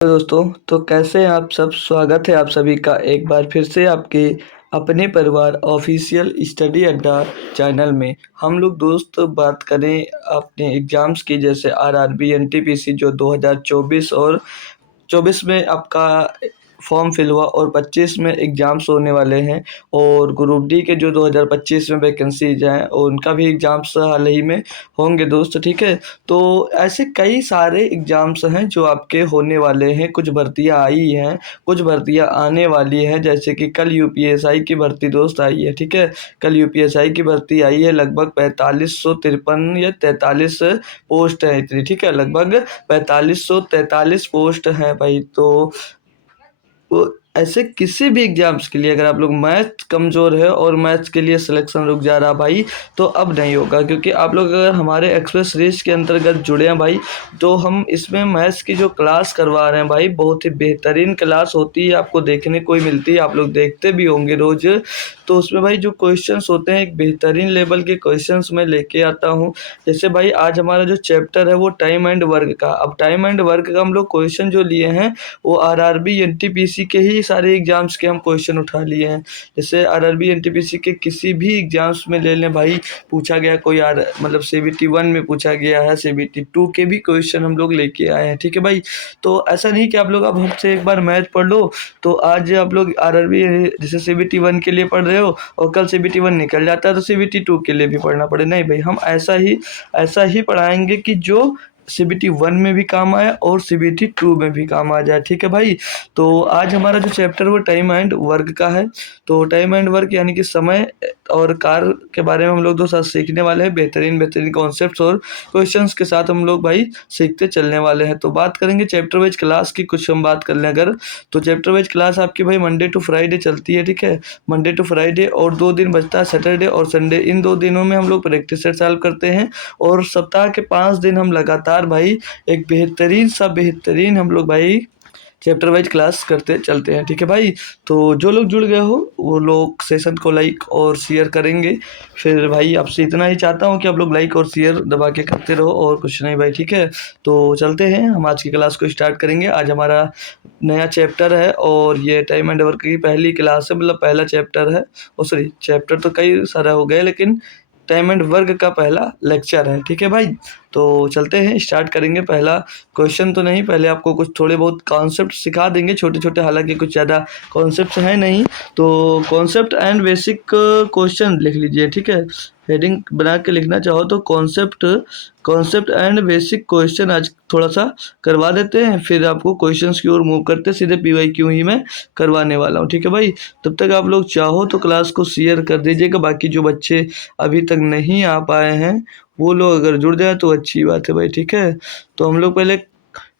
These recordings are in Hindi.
दोस्तों, तो कैसे हैं आप सब। स्वागत है आप सभी का एक बार फिर से आपके अपने परिवार ऑफिशियल स्टडी अड्डा चैनल में। हम लोग दोस्त बात करें अपने एग्ज़ाम्स की, जैसे आरआरबी एनटीपीसी जो 2024 और 24 में आपका फॉर्म फिल हुआ और 25 में एग्ज़ाम्स होने वाले हैं। और ग्रुप डी के जो 2025 में वैकेंसीज हैं और उनका भी एग्ज़ाम्स हाल ही में होंगे दोस्त, ठीक है। तो ऐसे कई सारे एग्ज़ाम्स हैं जो आपके होने वाले हैं। कुछ भर्तियां आई हैं, कुछ भर्तियां आने वाली हैं, जैसे कि कल यूपीएसआई की भर्ती दोस्त आई है, ठीक है। कल यूपीएसआई की भर्ती आई है, लगभग 4553 या 43 पोस्ट है इतनी, ठीक है। लगभग 4543 पोस्ट हैं भाई। तो ऐसे किसी भी एग्जाम्स के लिए अगर आप लोग मैथ कमज़ोर है और मैथ्स के लिए सिलेक्शन रुक जा रहा भाई, तो अब नहीं होगा। क्योंकि आप लोग अगर हमारे एक्सप्रेस रेस के अंतर्गत जुड़े हैं भाई, तो हम इसमें मैथ्स की जो क्लास करवा रहे हैं भाई, बहुत ही बेहतरीन क्लास होती है, आपको देखने को ही मिलती है, आप लोग देखते भी होंगे रोज़। तो उसमें भाई जो क्वेश्चंस होते हैं, एक बेहतरीन लेवल के क्वेश्चंस मैं लेके आता हूँ। जैसे भाई आज हमारा जो चैप्टर है वो टाइम एंड वर्क का। अब टाइम एंड वर्क का हम लोग क्वेश्चन जो लिए हैं वो आरआरबी एनटीपीसी के ही सारे एग्जाम्स के हम क्वेश्चन उठा लिए हैं। जैसे आरआरबी एनटीपीसी के किसी भी एग्जाम्स में ले लें भाई, पूछा गया कोई मतलब सीबीटी 1 में पूछा गया है, सीबीटी 2 के भी क्वेश्चन हम लोग लेके आए हैं, ठीक है भाई। तो ऐसा नहीं कि आप लोग अब हमसे एक बार मैथ पढ़ लो तो आज आप लोग आरआरबी जैसे सीबीटी 1 के लिए पढ़ रहे हो और कल सीबीटी 1 निकल जाता है तो सीबीटी 2 के लिए भी पढ़ना पड़े। नहीं भाई, हम ऐसा ही पढ़ाएंगे कि जो सीबीटी 1 में भी काम आया और सीबीटी 2 में भी काम आ जाए, ठीक है भाई। तो आज हमारा जो चैप्टर वो टाइम एंड वर्क का है। तो टाइम एंड वर्क यानी कि समय और कार्य के बारे में हम लोग दो साथ सीखने वाले हैं। बेहतरीन बेहतरीन कॉन्सेप्ट्स और क्वेश्चंस के साथ हम लोग भाई सीखते चलने वाले हैं। तो बात करेंगे चैप्टर वाइज क्लास की। कुछ हम बात कर लें अगर, तो चैप्टर वाइज क्लास आपकी भाई मंडे टू फ्राइडे चलती है, ठीक है। मंडे टू फ्राइडे, और 2 दिन बचता है सैटरडे और संडे। इन 2 दिनों में हम लोग प्रैक्टिस सेट सॉल्व करते हैं और सप्ताह के 5 दिन हम लगातार भाई एक बेहतरीन हम लोग भाई चैप्टर वाइज क्लास करते चलते हैं, ठीक है भाई। तो जो लोग जुड़ गए हो वो लोग सेशन को लाइक और शेयर करेंगे। फिर भाई आपसे इतना ही चाहता हूँ कि आप लोग लाइक और शेयर दबा के करते रहो, और कुछ नहीं भाई, ठीक है। तो चलते हैं, हम आज की क्लास को स्टार्ट करेंगे। आज हमारा नया चैप्टर है और ये टाइम एंड वर्क की पहली क्लास है, मतलब पहला चैप्टर है। और सॉरी, चैप्टर तो कई सारा हो गया, लेकिन टाइम एंड वर्क का पहला लेक्चर है, ठीक है भाई। तो चलते हैं, स्टार्ट करेंगे। पहला क्वेश्चन तो नहीं, पहले आपको कुछ थोड़े बहुत कॉन्सेप्ट सिखा देंगे, छोटे छोटे, हालांकि कुछ ज़्यादा कॉन्सेप्ट हैं नहीं। तो कॉन्सेप्ट एंड बेसिक क्वेश्चन लिख लीजिए, ठीक है। हेडिंग बना के लिखना चाहो तो कॉन्सेप्ट एंड बेसिक क्वेश्चन आज थोड़ा सा करवा देते हैं, फिर आपको क्वेश्चंस की ओर मूव करते सीधे पीवाईक्यू ही मैं करवाने वाला हूँ, ठीक है भाई। तब तक आप लोग चाहो तो क्लास को शेयर कर दीजिएगा। बाकी जो बच्चे अभी तक नहीं आ पाए हैं वो लोग अगर जुड़ जाए तो अच्छी बात है भाई, ठीक है। तो हम लोग पहले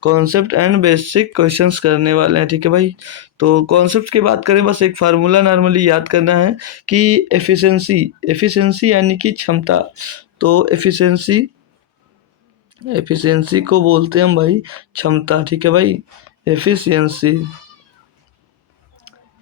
कॉन्सेप्ट एंड बेसिक क्वेश्चंस करने वाले हैं, ठीक है भाई। तो कॉन्सेप्ट की बात करें, बस एक फार्मूला नॉर्मली याद करना है कि एफिशिएंसी यानी कि क्षमता। तो एफिशिएंसी को बोलते हैं हम भाई क्षमता, ठीक है भाई।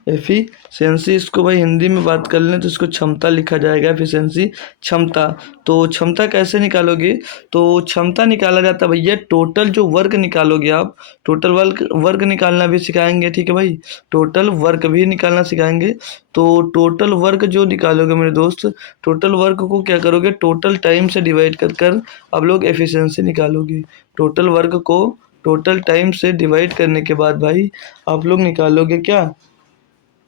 एफिशिएंसी इसको भाई हिंदी में बात कर लें तो इसको क्षमता लिखा जाएगा। एफिशिएंसी क्षमता। तो क्षमता कैसे निकालोगे, तो क्षमता निकाला जाता है भैया, टोटल जो वर्क निकालोगे आप, टोटल वर्क निकालना भी सिखाएंगे, ठीक है भाई। टोटल वर्क भी निकालना सिखाएंगे। तो टोटल वर्क जो निकालोगे मेरे दोस्त, टोटल वर्क को क्या करोगे, टोटल टाइम से डिवाइड कर आप लोग एफिशिएंसी निकालोगे। टोटल वर्क को टोटल टाइम से डिवाइड करने के बाद भाई आप लोग निकालोगे क्या,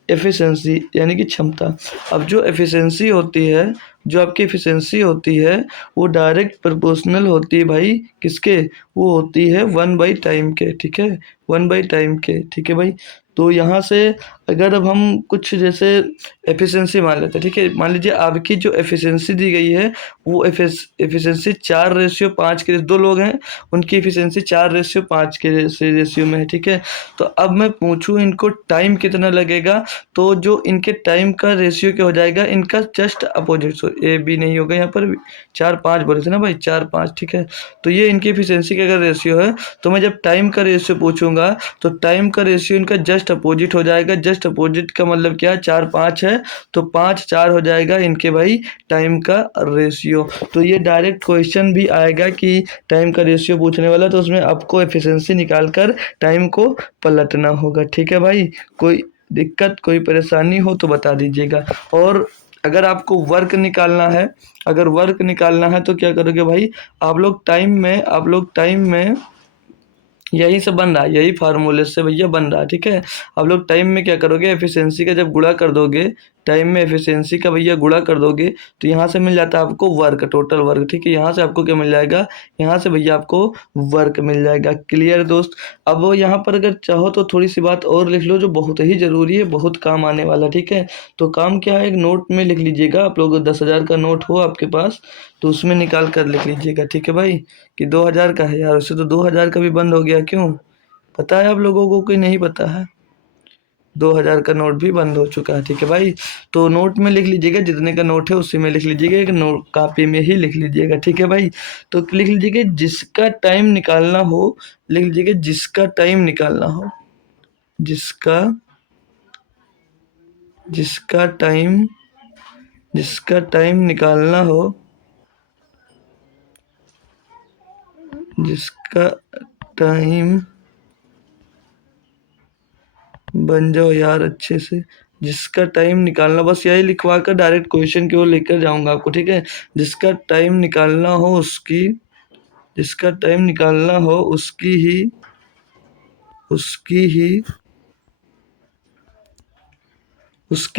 एफिशिएंसी यानी कि क्षमता। अब जो एफिशिएंसी होती है, जो आपकी एफिशिएंसी होती है वो डायरेक्ट प्रोपोर्शनल होती है भाई किसके, वो होती है 1/टाइम के, ठीक है। 1/टाइम के, ठीक है भाई। तो यहाँ से अगर अब हम कुछ जैसे एफिशिएंसी मान लेते हैं, ठीक है। मान लीजिए आपकी जो एफिशिएंसी दी गई है वो एफिशिएंसी 4:5 के, 2 लोग हैं उनकी एफिशिएंसी 4:5 के रेशियो में है, ठीक है। तो अब मैं पूछूं इनको टाइम कितना लगेगा, तो जो इनके टाइम का रेशियो क्या हो जाएगा, इनका just opposite. So A B नहीं होगा यहाँ पर, 4-5 बोले थे ना भाई, 4-5, ठीक है। तो ये इनकी एफिशिएंसी का अगर रेशियो है, तो मैं जब टाइम का रेशियो पूछूंगा तो टाइम का रेशियो इनका जस्ट जस्ट अपोजिट हो जाएगा। जस्ट अपोजिट का मतलब क्या है, 4 5 है तो 5 4 हो जाएगा इनके भाई टाइम का रेशियो। तो ये डायरेक्ट क्वेश्चन भी आएगा कि टाइम का रेशियो पूछने वाला, तो उसमें आपको एफिशिएंसी निकाल कर टाइम को पलटना होगा। ठीक है भाई, कोई दिक्कत कोई परेशानी हो तो बता दीजिएगा। और अगर आपको वर्क निकालना है, अगर वर्क निकालना है तो क्या करोगे भाई, आप लोग टाइम में यही सब बन रहा है, यही फार्मूले से भैया बन रहा है। ठीक है, आप लोग टाइम में क्या करोगे, एफिशिएंसी का जब गुणा कर दोगे, टाइम में एफिशिएंसी का भैया गुणा कर दोगे तो यहाँ से मिल जाता है आपको वर्क, टोटल वर्क। ठीक है, यहाँ से आपको क्या मिल जाएगा, यहाँ से भैया आपको वर्क मिल जाएगा। क्लियर दोस्त। अब वो यहाँ पर अगर चाहो तो थोड़ी सी बात और लिख लो जो बहुत ही ज़रूरी है, बहुत काम आने वाला। ठीक है, तो काम क्या है, एक नोट में लिख लीजिएगा। आप लोग 10,000 का नोट हो आपके पास तो उसमें निकाल कर लिख लीजिएगा। ठीक है भाई, कि 2,000 का है यार, उससे तो 2,000 का भी बंद हो गया। क्यों, पता है आप लोगों को कि नहीं पता है, 2,000 का नोट भी बंद हो चुका है। ठीक है भाई, तो नोट में लिख लीजिएगा, जितने का नोट है उसी में लिख लीजिएगा, एक नोट कॉपी में ही लिख लीजिएगा। ठीक है भाई, तो लिख लीजिएगा जिसका टाइम निकालना हो, लिख लीजिएगा जिसका टाइम निकालना हो, जिसका जिसका टाइम जिसका टाइम निकालना हो, जिसका टाइम, बन जाओ यार अच्छे से, जिसका टाइम निकालना, बस यही लिखवा कर डायरेक्ट क्वेश्चन की ओर लेकर जाऊंगा आपको। ठीक है, जिसका टाइम निकालना हो उसकी, जिसका टाइम निकालना हो उसकी ही उसकी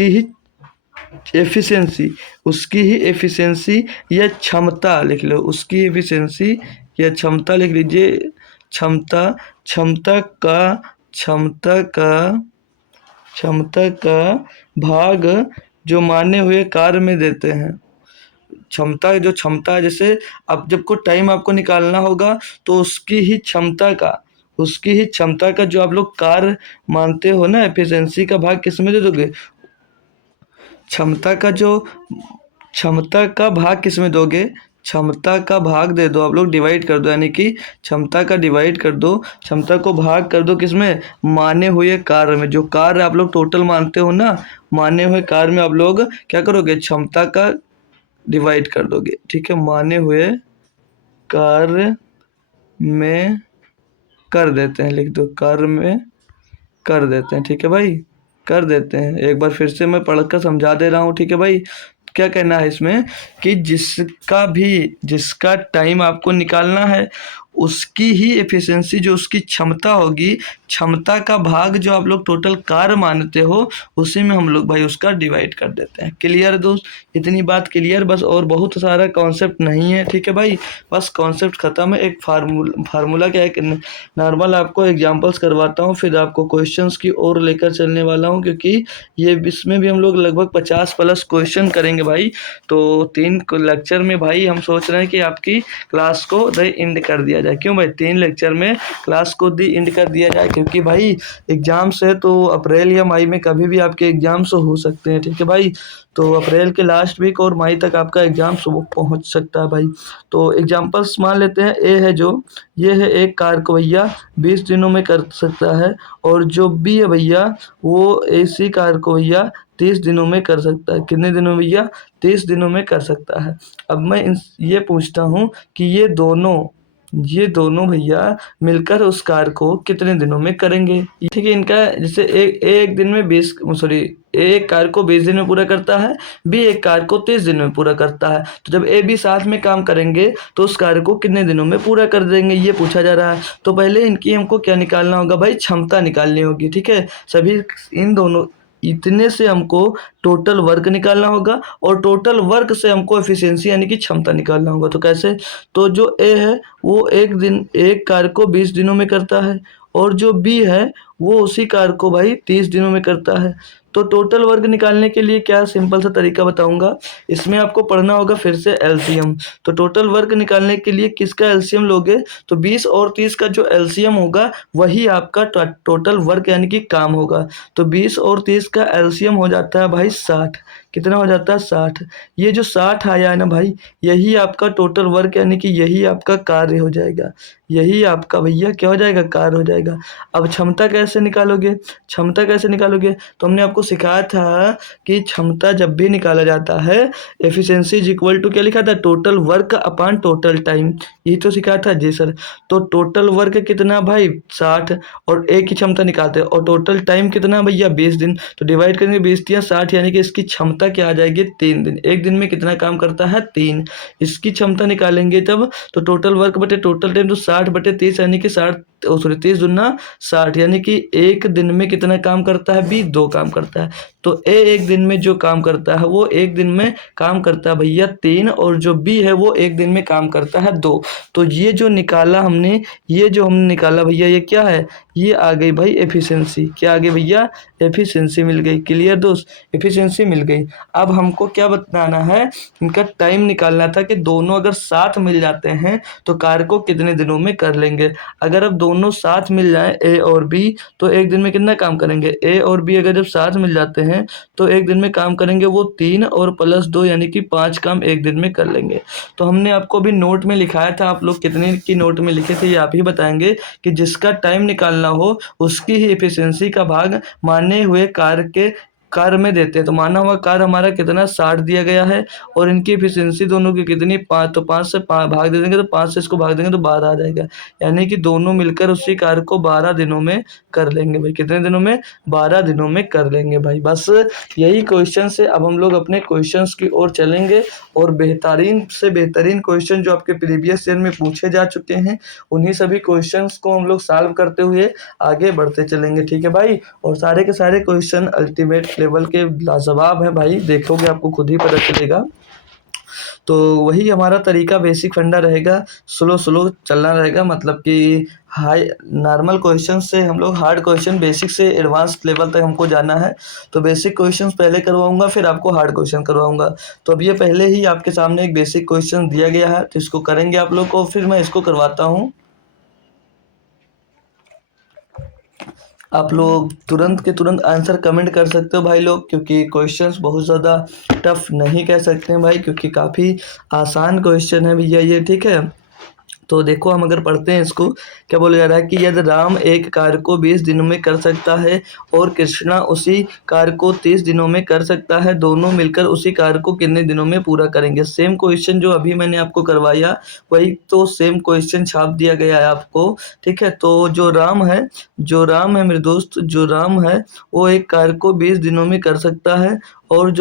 ही एफिशिएंसी, उसकी ही एफिशिएंसी या क्षमता लिख लो, उसकी एफिशिएंसी या क्षमता लिख लीजिए। क्षमता, क्षमता का क्षमता का क्षमता का भाग जो माने हुए कार्य में देते हैं। क्षमता, जो क्षमता है, जैसे अब जब को टाइम आपको निकालना होगा तो उसकी ही क्षमता का जो आप लोग कार्य मानते हो ना, एफिशिएंसी का भाग किस में दे दोगे, क्षमता का जो क्षमता का भाग किस में दोगे, क्षमता का भाग दे दो आप लोग, डिवाइड कर दो, यानी कि क्षमता का डिवाइड कर दो, क्षमता को भाग कर दो किसमें, माने हुए कार्य में। जो कार्य आप लोग टोटल मानते हो ना, माने हुए कार्य में आप लोग क्या करोगे, क्षमता का डिवाइड कर दोगे। ठीक है, माने हुए कार्य में कर देते हैं, लिख दो कार्य में कर देते हैं। ठीक है भाई, कर देते हैं। एक बार फिर से मैं पढ़कर समझा दे रहा हूँ। ठीक है भाई, क्या कहना है इसमें कि जिसका टाइम आपको निकालना है उसकी ही एफिशिएंसी, जो उसकी क्षमता होगी, क्षमता का भाग जो आप लोग टोटल कार्य मानते हो उसी में हम लोग भाई उसका डिवाइड कर देते हैं। क्लियर दोस्त, इतनी बात क्लियर बस, और बहुत सारा कॉन्सेप्ट नहीं है। ठीक है भाई, बस कॉन्सेप्ट खत्म है। एक फार्मूला क्या है, नॉर्मल आपको एग्जांपल्स करवाता हूँ, फिर आपको क्वेश्चंस की ओर लेकर चलने वाला हूँ, क्योंकि ये इसमें भी हम लोग लगभग 50 प्लस क्वेश्चन करेंगे भाई। तो 3 लेक्चर में भाई हम सोच रहे हैं कि आपकी क्लास को एंड कर दिया जाए। क्यों भाई, 3 लेक्चर में क्लास को एंड कर दिया जाए, क्योंकि भाई एग्जाम्स है तो अप्रैल या मई में कभी भी आपके एग्जाम्स हो सकते हैं। ठीक है भाई, तो अप्रैल के लास्ट वीक और मई तक आपका एग्जाम पहुंच सकता है भाई। तो एग्जाम्पल्स मान लेते हैं, ए है जो, ये है एक कार को भैया 20 दिनों में कर सकता है, और जो बी है भैया वो एसी कार को भैया 30 दिनों में कर सकता है। कितने दिनों में भैया, 30 दिनों में कर सकता है। अब मैं ये पूछता हूँ कि ये दोनों भैया मिलकर उस कार को कितने दिनों में करेंगे। ठीक है, इनका जैसे एक दिन में 20, सॉरी, एक कार को 20 दिन में पूरा करता है, बी एक कार को 30 दिन में पूरा करता है। तो जब ए बी साथ में काम करेंगे तो उस कार्य को कितने दिनों में पूरा कर देंगे, ये पूछा जा रहा है। तो पहले इनकी हमको क्या निकालना होगा भाई, क्षमता निकालनी होगी। ठीक है, सभी इन दोनों इतने से हमको टोटल वर्क निकालना होगा, और टोटल वर्क से हमको एफिशिएंसी यानी कि क्षमता निकालना होगा। तो कैसे, तो जो ए है वो एक कार्य को 20 दिनों में करता है, और जो बी है वो उसी कार्य को भाई 30 दिनों में करता है। तो टोटल वर्क निकालने के लिए क्या सिंपल सा तरीका बताऊंगा। इसमें आपको पढ़ना होगा फिर से एलसीएम। तो टोटल वर्क निकालने के लिए किसका एलसीएम लोगे, तो 20 और 30 का जो एलसीएम होगा वही आपका टोटल वर्क यानी कि काम होगा। तो 20 और 30 का एलसीएम हो जाता है भाई 60। कितना हो जाता है 60। ये जो 60 आया है ना भाई, यही आपका टोटल वर्क यानी कि यही आपका कार्य हो जाएगा। यही आपका भैया क्या हो जाएगा, कार्य हो जाएगा। अब क्षमता कैसे निकालोगे, क्षमता कैसे निकालोगे, तो हमने आपको सिखाया था कि क्षमता जब भी निकाला जाता है एफिशिएंसी इज इक्वल टू क्या लिखा था, total work upon total time. यही तो सिखाया था जी सर। तो टोटल वर्क कितना भाई 60, और एक की क्षमता निकालते हैं, और टोटल टाइम कितना भैया 20 दिन। तो डिवाइड करेंगे 20 या 60, यानी कि इसकी क्षमता क्या आ जाएगी 3 दिन। एक दिन में कितना काम करता है 3। इसकी क्षमता निकालेंगे तब, तो टोटल वर्क बटे टोटल टाइम, तो 60 बटे 30 यानी कि 60 सॉरी 30 दूना 60, यानी कि एक दिन में कितना काम करता है बी, 2 काम करता है। तो ए एक दिन में जो काम करता है वो एक दिन में काम करता है भैया 3, और जो बी है वो एक दिन में काम करता है 2। तो ये जो निकाला हमने, ये जो हमने निकाला भैया ये क्या है, ये आ गई भाई एफिशिएंसी। क्या आ गई भैया, एफिशिएंसी मिल गई। क्लियर दोस्त, एफिशिएंसी मिल गई। अब हमको क्या बताना है, इनका टाइम निकालना था कि दोनों अगर साथ मिल जाते हैं तो कार्य को कितने दिनों में कर लेंगे। अगर अब दोनों साथ मिल जाएं ए और बी, तो एक दिन में कितना काम करेंगे, ए और बी अगर जब साथ मिल जाते हैं तो एक दिन में काम करेंगे वो 3 और प्लस 2 यानी कि 5 काम एक दिन में कर लेंगे। तो हमने आपको अभी नोट में लिखाया था, आप लोग कितने की नोट में लिखे थे ये आप ही बताएंगे, कि जिसका टाइम निकालना हो उसकी ही एफिशिएंसी का भाग माने हुए कार्य में देते हैं। तो माना हुआ कार्य हमारा कितना 60 दिया गया है, और इनकी एफिशिएंसी दोनों की कितनी 5, तो 5 से भाग दे देंगे, तो 5 से इसको भाग देंगे तो 12 आ जाएगा। यानी कि दोनों मिलकर उसी कार्य को 12 दिनों में कर लेंगे भाई। कितने दिनों में, 12 दिनों में कर लेंगे भाई। बस यही क्वेश्चन से अब हम लोग अपने क्वेश्चंस की ओर चलेंगे, और बेहतरीन से बेहतरीन क्वेश्चन जो आपके प्रीवियस ईयर में पूछे जा चुके हैं उन्हीं सभी क्वेश्चंस को हम लोग सॉल्व करते हुए आगे बढ़ते चलेंगे। ठीक है भाई, और सारे के सारे क्वेश्चन अल्टीमेट लेवल के लाजवाब हैं भाई, देखोगे आपको खुद ही पता चलेगा। तो वही हमारा तरीका बेसिक फंडा रहेगा, स्लो स्लो चलना रहेगा, मतलब कि हाई नॉर्मल क्वेश्चन से हम लोग हार्ड क्वेश्चन, बेसिक से एडवांस लेवल तक हमको जाना है। तो बेसिक क्वेश्चन पहले करवाऊंगा, फिर आपको हार्ड क्वेश्चन करवाऊंगा। तो अब ये पहले ही आपके सामने एक बेसिक क्वेश्चन दिया गया है, तो इसको करेंगे आप लोग को, फिर मैं इसको करवाता हूँ। आप लोग तुरंत के तुरंत आंसर कमेंट कर सकते हो भाई लोग, क्योंकि क्वेश्चंस बहुत ज़्यादा टफ नहीं कह सकते हैं भाई, क्योंकि काफ़ी आसान क्वेश्चन है भैया ये। ठीक है, तो देखो हम अगर पढ़ते हैं इसको, क्या बोला जा रहा है कि यदि राम एक कार्य को 20 दिनों में कर सकता है और कृष्णा उसी कार्य को 30 दिनों में कर सकता है, दोनों मिलकर उसी कार्य को कितने दिनों में पूरा करेंगे। सेम क्वेश्चन जो अभी मैंने आपको करवाया वही तो सेम क्वेश्चन छाप दिया गया है आपको। ठीक है, तो जो राम है मेरे दोस्त, जो राम है वो एक कार्य को 20 दिनों में कर सकता है, और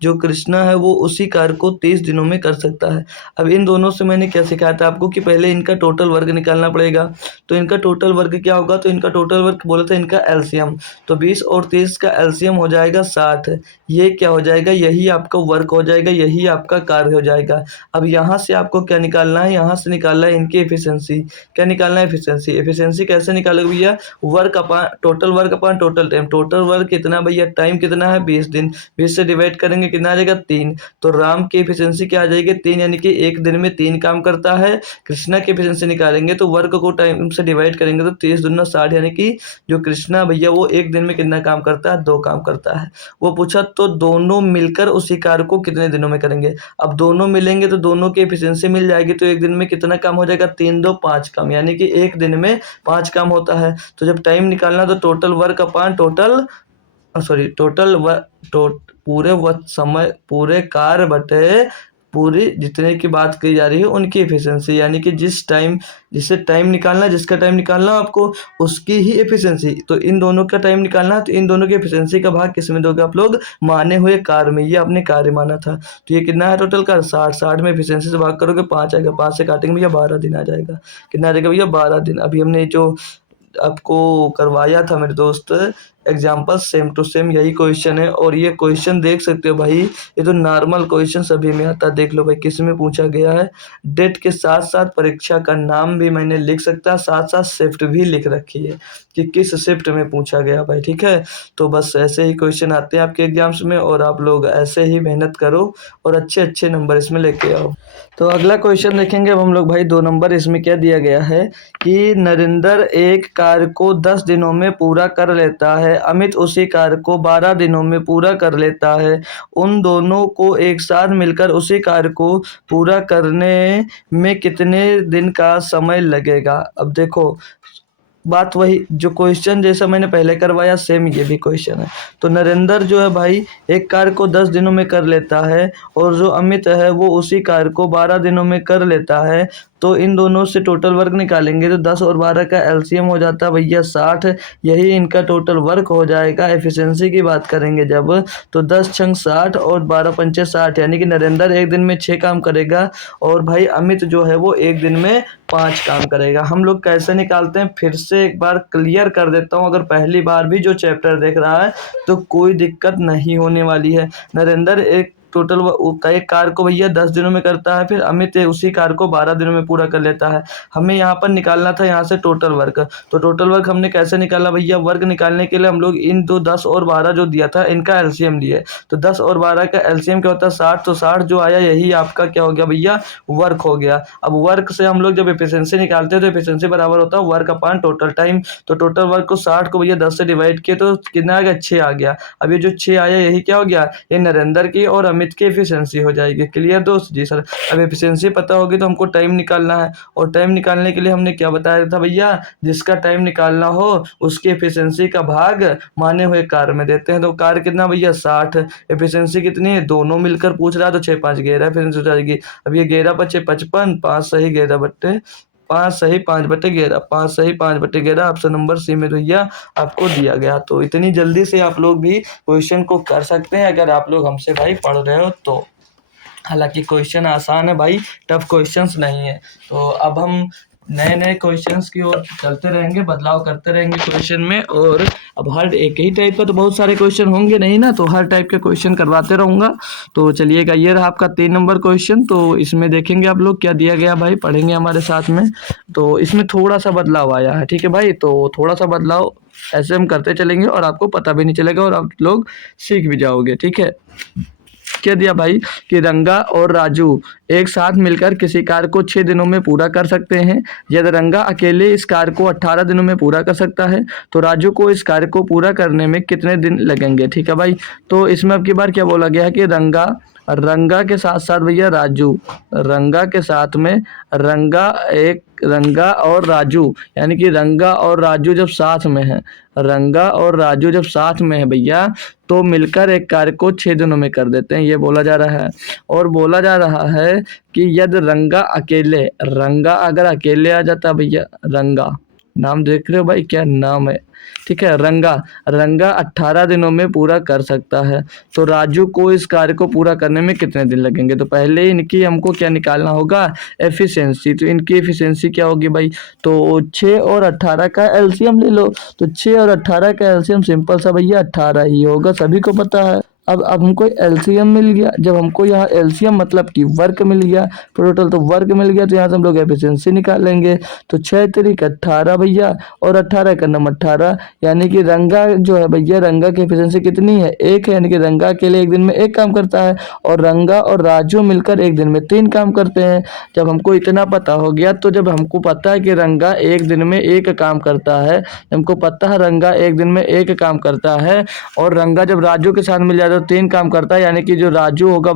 जो कृष्णा है वो उसी कार्य को 30 दिनों में कर सकता है। अब इन दोनों से मैंने क्या सिखाया था आपको कि पहले इनका टोटल वर्क निकालना पड़ेगा। तो इनका टोटल वर्क क्या होगा, तो इनका टोटल वर्क बोला था इनका एलसीएम, तो 20 और 30 का एलसीएम हो जाएगा 60। ये क्या हो जाएगा, यही आपका वर्क हो जाएगा, यही आपका कार्य हो जाएगा। अब यहाँ से आपको क्या निकालना है, यहाँ से निकालना है इनकी एफिशिएंसी। क्या निकालना है, एफिशिएंसी। एफिशिएंसी कैसे निकालोगे भैया, work upon total work upon total time. Total work कितना भैया, टाइम कितना है 20 दिन, 20 से डिवाइड करेंगे कितना आ जाएगा 3। तो राम की एफिशिएंसी क्या आ जाएगी 3, यानी कि एक दिन में 3 काम करता है। कृष्णा की एफिशिएंसी निकालेंगे तो वर्क को टाइम से डिवाइड करेंगे तो 30 दूना 60, यानी कि जो कृष्णा भैया वो एक दिन में कितना काम करता है, 2 काम करता है। वो पूछा तो दोनों मिलकर उसी कार्य को कितने दिनों में करेंगे। अब दोनों मिलेंगे तो दोनों की एफिशिएंसी मिल जाएगी, तो एक दिन में कितना काम हो जाएगा, 3 2 5 काम, यानी कि एक दिन में 5 काम होता है। तो जब टाइम निकालना तो टोटल वर्क अपॉन पूरे समय, पूरे कार्य बटे पूरी जितने की बात की जा रही है उनकी एफिशिएंसी, यानी कि जिसका टाइम निकालना आपको उसकी ही एफिशिएंसी। तो इन दोनों का टाइम निकालना है, तो इन दोनों की एफिशिएंसी का भाग किस में दोगे आप लोग, माने हुए कार्य में। ये आपने कार्य माना था, तो ये कितना है टोटल का 60। 60 में एफिशिएंसी से भाग करोगे 5 आएगा, 5 से काटेंगे भैया 12 दिन आ जाएगा। कितना आ जाएगा भैया 12 दिन। अभी हमने जो आपको करवाया था मेरे दोस्त, एग्जाम्पल सेम टू सेम यही क्वेश्चन है। और ये क्वेश्चन देख सकते हो भाई, ये तो नॉर्मल क्वेश्चन सभी में आता है। देख लो भाई किस में पूछा गया है। डेट के साथ साथ परीक्षा का नाम भी मैंने लिख सकता, साथ साथ शिफ्ट भी लिख रखी है कि किस शिफ्ट में पूछा गया भाई। ठीक है, तो बस ऐसे ही क्वेश्चन आते हैं आपके एग्जाम्स में, और आप लोग ऐसे ही मेहनत करो और अच्छे अच्छे नंबर इसमें लेके आओ। तो अगला क्वेश्चन देखेंगे अब हम लोग भाई। 2 नंबर इसमें क्या दिया गया है कि नरेंद्र एक कार्य को 10 दिनों में पूरा कर लेता है, अमित उसी कार्य को 12 दिनों में पूरा कर लेता है। उन दोनों को एक साथ मिलकर उसी कार्य को पूरा करने में कितने दिन का समय लगेगा। अब देखो, बात वही जो क्वेश्चन जैसा मैंने पहले करवाया सेम ये भी क्वेश्चन है। तो नरेंद्र जो है भाई एक कार्य को 10 दिनों में कर लेता है, और जो अमित है वो उसी कार्य को 12 दिनों में कर लेता है। तो इन दोनों से टोटल वर्क निकालेंगे तो 10 और 12 का एलसीएम हो जाता है भैया 60। यही इनका टोटल वर्क हो जाएगा। एफिशिएंसी की बात करेंगे जब, तो 10 छंग 60 और 12 पंचे 60, यानी कि नरेंद्र एक दिन में 6 काम करेगा, और भाई अमित जो है वो एक दिन में 5 काम करेगा। हम लोग कैसे निकालते हैं फिर से एक बार क्लियर कर देता हूँ। अगर पहली बार भी जो चैप्टर देख रहा है तो कोई दिक्कत नहीं होने वाली है। नरेंद्र एक टोटल एक कार्य को भैया 10 दिनों में करता है, फिर अमित उसी कार्य को 12 दिनों में पूरा कर लेता है। हमें यहाँ पर निकालना था यहाँ से टोटल वर्क। तो टोटल वर्क हमने कैसे निकाला भैया, वर्क निकालने के लिए हम लोग इन दो 10 और 12 जो दिया था इनका एलसीएम लिए। तो 10 और 12 का एलसीएम क्या होता है 60। तो 60 जो आया यही आपका क्या हो गया भैया, वर्क हो गया। अब वर्क से हम लोग जब एफिशिएंसी निकालते हैं तो एफिशिएंसी बराबर होता है वर्क अपॉन टोटल टाइम। तो टोटल वर्क को 60 को भैया 10 से डिवाइड किए तो कितना आ गया, 6 आ गया। अब ये जो 6 आया यही क्या हो गया, ये नरेंद्र की और अमित की एफिशिएंसी हो जाएगी। क्लियर दोस्त? जी सर। अब एफिशिएंसी पता होगी तो हमको टाइम निकालना है, और टाइम निकालने के लिए हमने क्या बताया था भैया, जिसका टाइम निकालना हो उसकी एफिशिएंसी का भाग माने हुए कार्य में देते हैं। तो कार्य कितना भैया 60, एफिशिएंसी कितनी है, दोनों मिलकर पूछ रहा है तो 6 5 11 एफिशिएंसी हो जाएगी। अब ये 11 5 55, 5 सही 11 बट्टे 5 सही 5 बटे 11, 5 सही 5 बटे 11 ऑप्शन नंबर सी में भैया आपको दिया गया। तो इतनी जल्दी से आप लोग भी क्वेश्चन को कर सकते हैं अगर आप लोग हमसे भाई पढ़ रहे हो तो। हालांकि क्वेश्चन आसान है भाई, टफ क्वेश्चंस नहीं है। तो अब हम नए नए क्वेश्चंस की ओर चलते रहेंगे, बदलाव करते रहेंगे क्वेश्चन में। और अब हर एक ही टाइप का तो बहुत सारे क्वेश्चन होंगे नहीं ना, तो हर टाइप के क्वेश्चन करवाते रहूँगा। तो चलिएगा, ये रहा आपका 3 नंबर क्वेश्चन। तो इसमें देखेंगे आप लोग क्या दिया गया भाई, पढ़ेंगे हमारे साथ में। तो इसमें थोड़ा सा बदलाव आया है, ठीक है भाई। तो थोड़ा सा बदलाव ऐसे हम करते चलेंगे और आपको पता भी नहीं चलेगा और आप लोग सीख भी जाओगे, ठीक है। क्या दिया भाई कि रंगा और राजू एक साथ मिलकर किसी कार्य को 6 दिनों में पूरा कर सकते हैं। यदि रंगा अकेले इस कार्य को 18 दिनों में पूरा कर सकता है तो राजू को इस कार्य को पूरा करने में कितने दिन लगेंगे, ठीक है भाई। तो इसमें अब की बार क्या बोला गया है कि रंगा के साथ साथ भैया राजू, रंगा के साथ में रंगा और राजू, यानी कि रंगा और राजू जब साथ में है, रंगा और राजू जब साथ में है भैया तो मिलकर एक कार्य को 6 दिनों में कर देते हैं, ये बोला जा रहा है। और बोला जा रहा है कि यदि रंगा अगर अकेले आ जाता भैया, रंगा नाम देख रहे हो भाई क्या नाम है, ठीक है। रंगा 18 दिनों में पूरा कर सकता है तो राजू को इस कार्य को पूरा करने में कितने दिन लगेंगे। तो पहले इनकी हमको क्या निकालना होगा, एफिशिएंसी। तो इनकी एफिशिएंसी क्या होगी भाई, तो 6 और 18 का एलसीएम ले लो। तो 6 और 18 का एलसीएम सिंपल सा भैया 18 ही होगा, सभी को पता है। अब हमको एलसीएम मिल गया, जब हमको यहाँ एलसीएम मतलब कि वर्क मिल गया, टोटल तो वर्क मिल गया, तो यहाँ से हम लोग एफिशिएंसी निकाल लेंगे। तो 6 तरीक 18 भैया, और 18 का नंबर 18, यानी कि रंगा जो है भैया, रंगा की एफिशिएंसी कितनी है, 1 है, यानी कि रंगा के लिए एक दिन में 1 काम करता है, और रंगा और राजू मिलकर एक दिन में 3 काम करते हैं। जब हमको इतना पता हो गया, तो जब हमको पता है कि रंगा एक दिन में 1 काम करता है, हमको पता है रंगा एक दिन में 1 काम करता है, और रंगा जब राजू के साथ मिल जाता है 3 काम करता है, यानी कि जो राजू होगा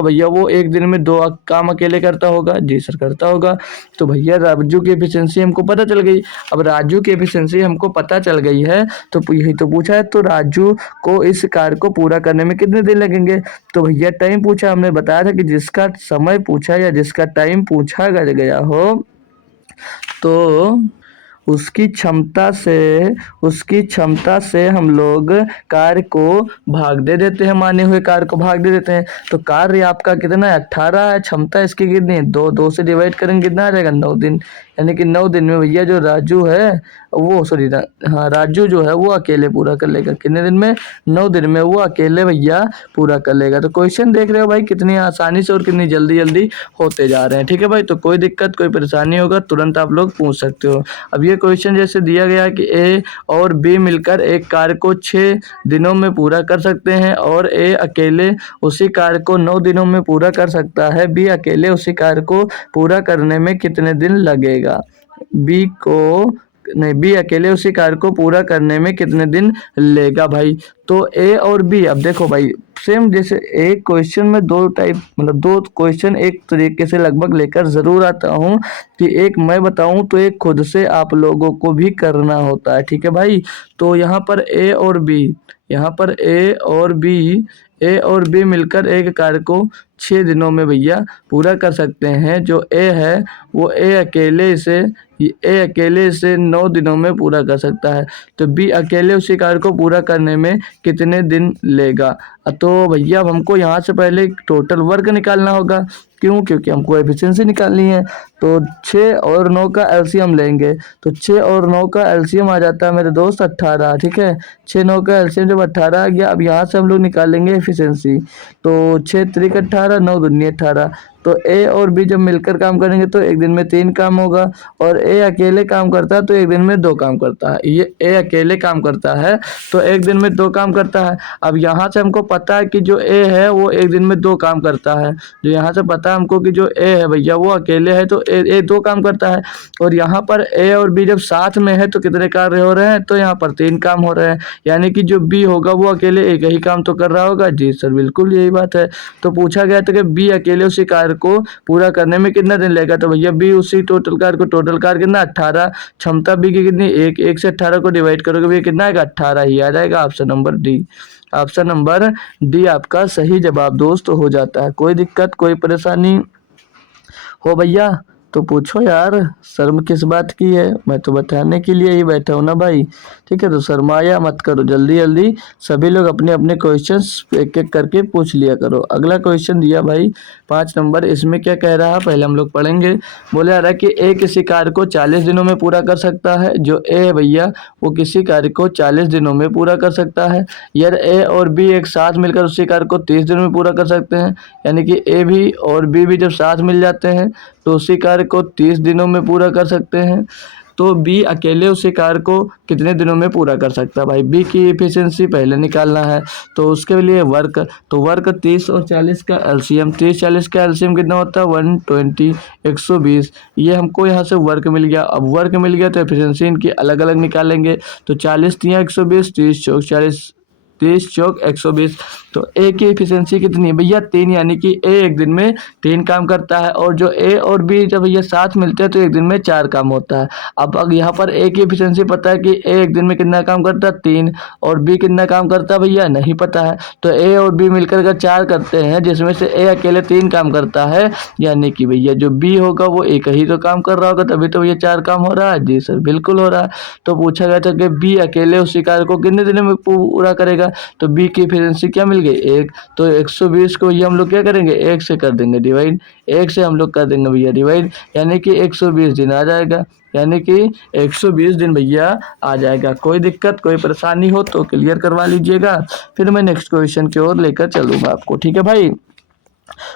भैया वो एक दिन में 2 काम अकेले करता होगा। जी सर, करता होगा। तो भैया राजू की एफिशिएंसी हमको पता चल गई। अब राजू की एफिशिएंसी हमको पता चल गई है तो यही तो पूछा है, तो राजू को इस कार्य को पूरा करने में कितने दिन लगेंगे। तो भैया टाइम पूछा, हमने बताया था कि जिसका समय पूछा या जिसका टाइम पूछा गया हो तो उसकी क्षमता से हम लोग कार्य को भाग दे देते हैं, माने हुए कार्य को भाग दे देते हैं। तो कार्य आपका कितना है 18 है, क्षमता इसकी कितनी है 2 से डिवाइड करेंगे कितना आ जाएगा 9 दिन, यानी कि 9 दिन में भैया जो राजू है वो सॉरी हाँ राजू जो है वो अकेले पूरा कर लेगा। कितने दिन में? 9 दिन में वो अकेले भैया पूरा कर लेगा। तो क्वेश्चन देख रहे हो भाई कितनी आसानी से और कितनी जल्दी जल्दी होते जा रहे हैं। ठीक है भाई, तो कोई दिक्कत कोई परेशानी होगा तुरंत आप लोग पूछ सकते हो। अब ये क्वेश्चन जैसे दिया गया कि ए और बी मिलकर एक कार्य को 6 दिनों में पूरा कर सकते हैं और ए अकेले उसी कार्य को 9 दिनों में पूरा कर सकता है। बी अकेले उसी कार्य को पूरा करने में कितने दिन लगेगा? बी को नहीं, बी अकेले उसी कार्य को पूरा करने में कितने दिन लेगा भाई? तो ए और बी, अब देखो भाई सेम जैसे एक क्वेश्चन में दो टाइप मतलब दो क्वेश्चन एक तरीके से लगभग लेकर ज़रूर आता हूँ कि एक मैं बताऊँ तो एक खुद से आप लोगों को भी करना होता है। ठीक है भाई, तो यहाँ पर ए और बी, यहाँ पर ए और बी मिलकर एक कार्य को 6 दिनों में भैया पूरा कर सकते हैं। जो ए है वो ए अकेले इसे 9 दिनों में पूरा कर सकता है। तो बी अकेले उसी कार्य को पूरा करने में कितने दिन लेगा? तो भैया अब हमको यहाँ से पहले टोटल वर्क निकालना होगा। क्यों? क्योंकि हमको एफिशिएंसी निकालनी है। तो 6 और 9 का एलसीएम लेंगे, तो 6 और 9 का एलसीएम आ जाता है मेरे दोस्त 18। ठीक है, 6 9 का एलसीएम जब 18 आ गया, अब यहाँ से हम लोग निकालेंगे एफिशिएंसी। तो 6 त्रिक 18, 9 दूनी 18। तो ए और बी जब मिलकर काम करेंगे तो एक दिन में 3 काम होगा, और ए अकेले काम करता है तो एक दिन में 2 काम करता है। ये ए अकेले काम करता है तो एक दिन में 2 काम करता है। अब यहाँ से हमको पता है कि जो ए है वो एक दिन में 2 काम करता है। जो यहाँ से पता है हमको कि जो ए है भैया वो अकेले है तो ए 2 काम करता है। और यहाँ पर ए और बी जब साथ में है तो कितने कार्य हो रहे हैं? तो यहाँ पर 3 काम हो रहे हैं। यानी कि जो बी होगा वो अकेले एक ही काम तो कर रहा होगा। जी सर, बिल्कुल यही बात है। तो पूछा गया था कि बी अकेले उसी कार्य को पूरा करने में कितना दिन लगेगा? तो भैया बी उसी टोटल कार्य कितना 18, क्षमता बी की कितनी 1 से 18 को डिवाइड करोगे भैया कितना आएगा? 18 ही आ जाएगा। Option number D, option number D आपका सही जवाब दोस्त हो जाता है। कोई दिक्कत कोई परेशानी हो भैया तो पूछो यार, शर्म किस बात की है? मैं तो बताने के लिए ही बैठा हूँ ना भाई। ठीक है, तो शर्माया मत करो, जल्दी जल्दी सभी लोग अपने अपने क्वेश्चंस एक एक करके पूछ लिया करो। अगला क्वेश्चन दिया भाई 5 नंबर, इसमें क्या कह रहा है पहले हम लोग पढ़ेंगे। बोले आ रहा है कि ए किसी कार्य को 40 दिनों में पूरा कर सकता है। जो ए है भैया वो किसी कार्य को 40 दिनों में पूरा कर सकता है। यार ए और बी एक साथ मिलकर उसी कार्य को 30 दिनों में पूरा कर सकते हैं। यानी कि ए भी और बी भी जब साथ मिल जाते हैं तो उसी कार्य को 30 दिनों में पूरा कर सकते हैं। तो बी अकेले उसी कार्य को कितने दिनों में पूरा कर सकता है? भाई बी की एफिशिएंसी पहले निकालना है, तो उसके लिए वर्क, तो वर्क 30 और 40 का एलसीएम, 30 40 का एलसीएम कितना होता है? 120, 120। ये हमको यहाँ से वर्क मिल गया। अब वर्क मिल गया तो एफिशिएंसी इनकी अलग अलग निकालेंगे। तो 40 तिया 120, 30 चौक 40, 30 चौक 120। तो ए की एफिशिएंसी कितनी है भैया? 3, यानी कि ए एक दिन में 3 काम करता है। और जो ए और बी जब भैया साथ मिलते हैं तो एक दिन में 4 काम होता है। अब यहाँ पर ए की एफिशिएंसी पता है कि ए एक दिन में कितना काम करता है? 3। और बी कितना काम करता है भैया? नहीं पता है। तो ए और बी मिलकर अगर 4 करते हैं जिसमें से ए अकेले 3 काम करता है, यानी कि भैया जो बी होगा वो एक ही तो काम कर रहा होगा, तभी तो भैया 4 काम हो रहा है। जी सर, बिल्कुल हो रहा है। तो पूछा गया था कि बी अकेले उसी कार्य को कितने दिनों में पूरा करेगा? तो बी की एफिशिएंसी क्या मिल गई? 1। तो 120 को ये हम लोग क्या करेंगे? 1 से कर देंगे डिवाइड, 1 से हम लोग कर देंगे भैया डिवाइड, यानी कि 120 दिन आ जाएगा। यानी कि 120 दिन भैया आ जाएगा। कोई दिक्कत कोई परेशानी हो तो क्लियर करवा लीजिएगा, फिर मैं नेक्स्ट क्वेश्चन की ओर लेकर चलूँगा आपको। ठीक है भाई,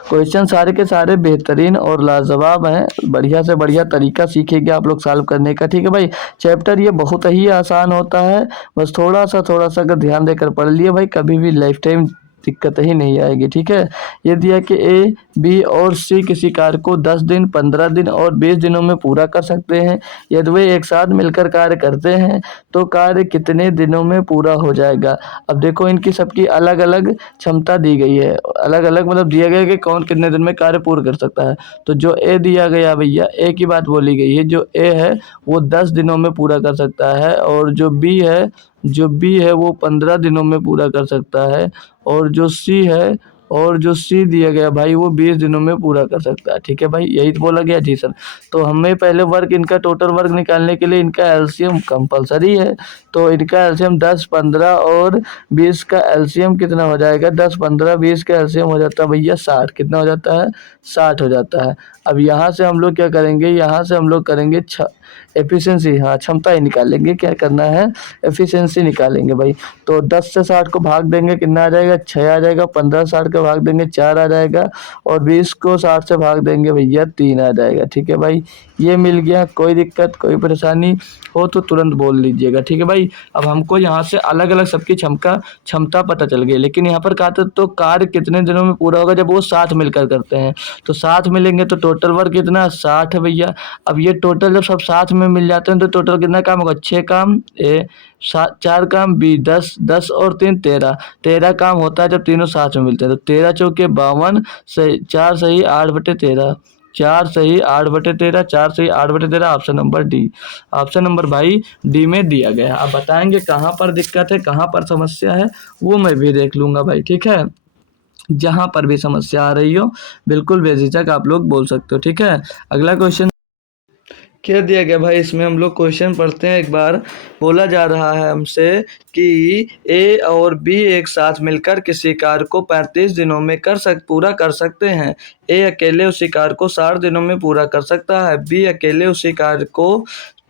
क्वेश्चन सारे के सारे बेहतरीन और लाजवाब हैं। बढ़िया से बढ़िया तरीका सीखेंगे आप लोग सॉल्व करने का। ठीक है भाई, चैप्टर ये बहुत ही आसान होता है, बस थोड़ा सा अगर ध्यान देकर पढ़ लिए भाई कभी भी लाइफ टाइम दिक्कत ही नहीं आएगी। ठीक है, ये दिया कि ए बी और सी किसी कार्य को 10 दिन 15 दिन और 20 दिनों में पूरा कर सकते हैं। यदि वे एक साथ मिलकर कार्य करते हैं तो कार्य कितने दिनों में पूरा हो जाएगा? अब देखो इनकी सबकी अलग अलग क्षमता दी गई है, अलग अलग मतलब दिया गया कि कौन कितने दिन में कार्य पूर्ण कर सकता है। तो जो ए दिया गया भैया, ए की बात बोली गई है, जो ए है वो 10 दिनों में पूरा कर सकता है। और जो बी है वो 15 दिनों में पूरा कर सकता है। और जो सी है और जो सी दिया गया भाई वो 20 दिनों में पूरा कर सकता है। ठीक है भाई, यही तो बोला गया जी सर। तो हमें पहले वर्क, इनका टोटल वर्क निकालने के लिए इनका एलसीएम कंपलसरी है। तो इनका एलसीएम 10, 15 और 20 का एलसीएम कितना हो जाएगा? 10, 15, 20 का एलसीएम हो जाता है भैया 60। कितना हो जाता है? 60 हो जाता है। अब यहाँ से हम लोग क्या करेंगे? यहाँ से हम लोग करेंगे एफिशिएंसी, हाँ क्षमता ही निकालेंगे। क्या करना है? एफिशिएंसी निकालेंगे भाई। तो 10 से 60 को भाग देंगे, कितना आ जाएगा? 6 आ जाएगा। 15 60 को भाग देंगे, 4 आ जाएगा। और 20 को 60 से भाग देंगे भैया, 3 आ जाएगा। ठीक है भाई, ये मिल गया। कोई दिक्कत, कोई परेशानी हो तो तुरंत बोल लीजिएगा। ठीक है भाई, अब हमको यहाँ से अलग अलग सबकी क्षमता पता चल गई, लेकिन यहाँ पर कहा था तो कार्य कितने दिनों में पूरा होगा? जब वो साथ मिलकर करते हैं तो साथ मिलेंगे तो टोटल वर्क कितना? 60 है भैया। अब ये टोटल जब सब साथ में मिल जाते हैं तो टोटल कितना काम होगा? 6 काम, 4 काम, 20, 10, 10 और 3 13, 13 काम होता है जब तीनों साथ में मिलते हैं। तो 13 चौके 52, सही 4 सही 8/13, 4 सही 8/13, 4 सही 8/13। Option number D. Option number भाई डी में दिया गया है। आप बताएंगे कहाँ पर दिक्कत है, कहाँ पर समस्या है, वो मैं भी देख लूँगा भाई। ठीक है, जहाँ पर भी समस्या आ रही हो बिल्कुल बेझिझक आप लोग बोल सकते हो। ठीक है, अगला क्वेश्चन क्या दिया गया भाई? इसमें हम लोग क्वेश्चन पढ़ते हैं एक बार। बोला जा रहा है हमसे कि ए और बी एक साथ मिलकर किसी कार्य को 35 दिनों में पूरा कर सकते हैं। ए अकेले उसी कार्य को 60 दिनों में पूरा कर सकता है। बी अकेले उसी कार्य को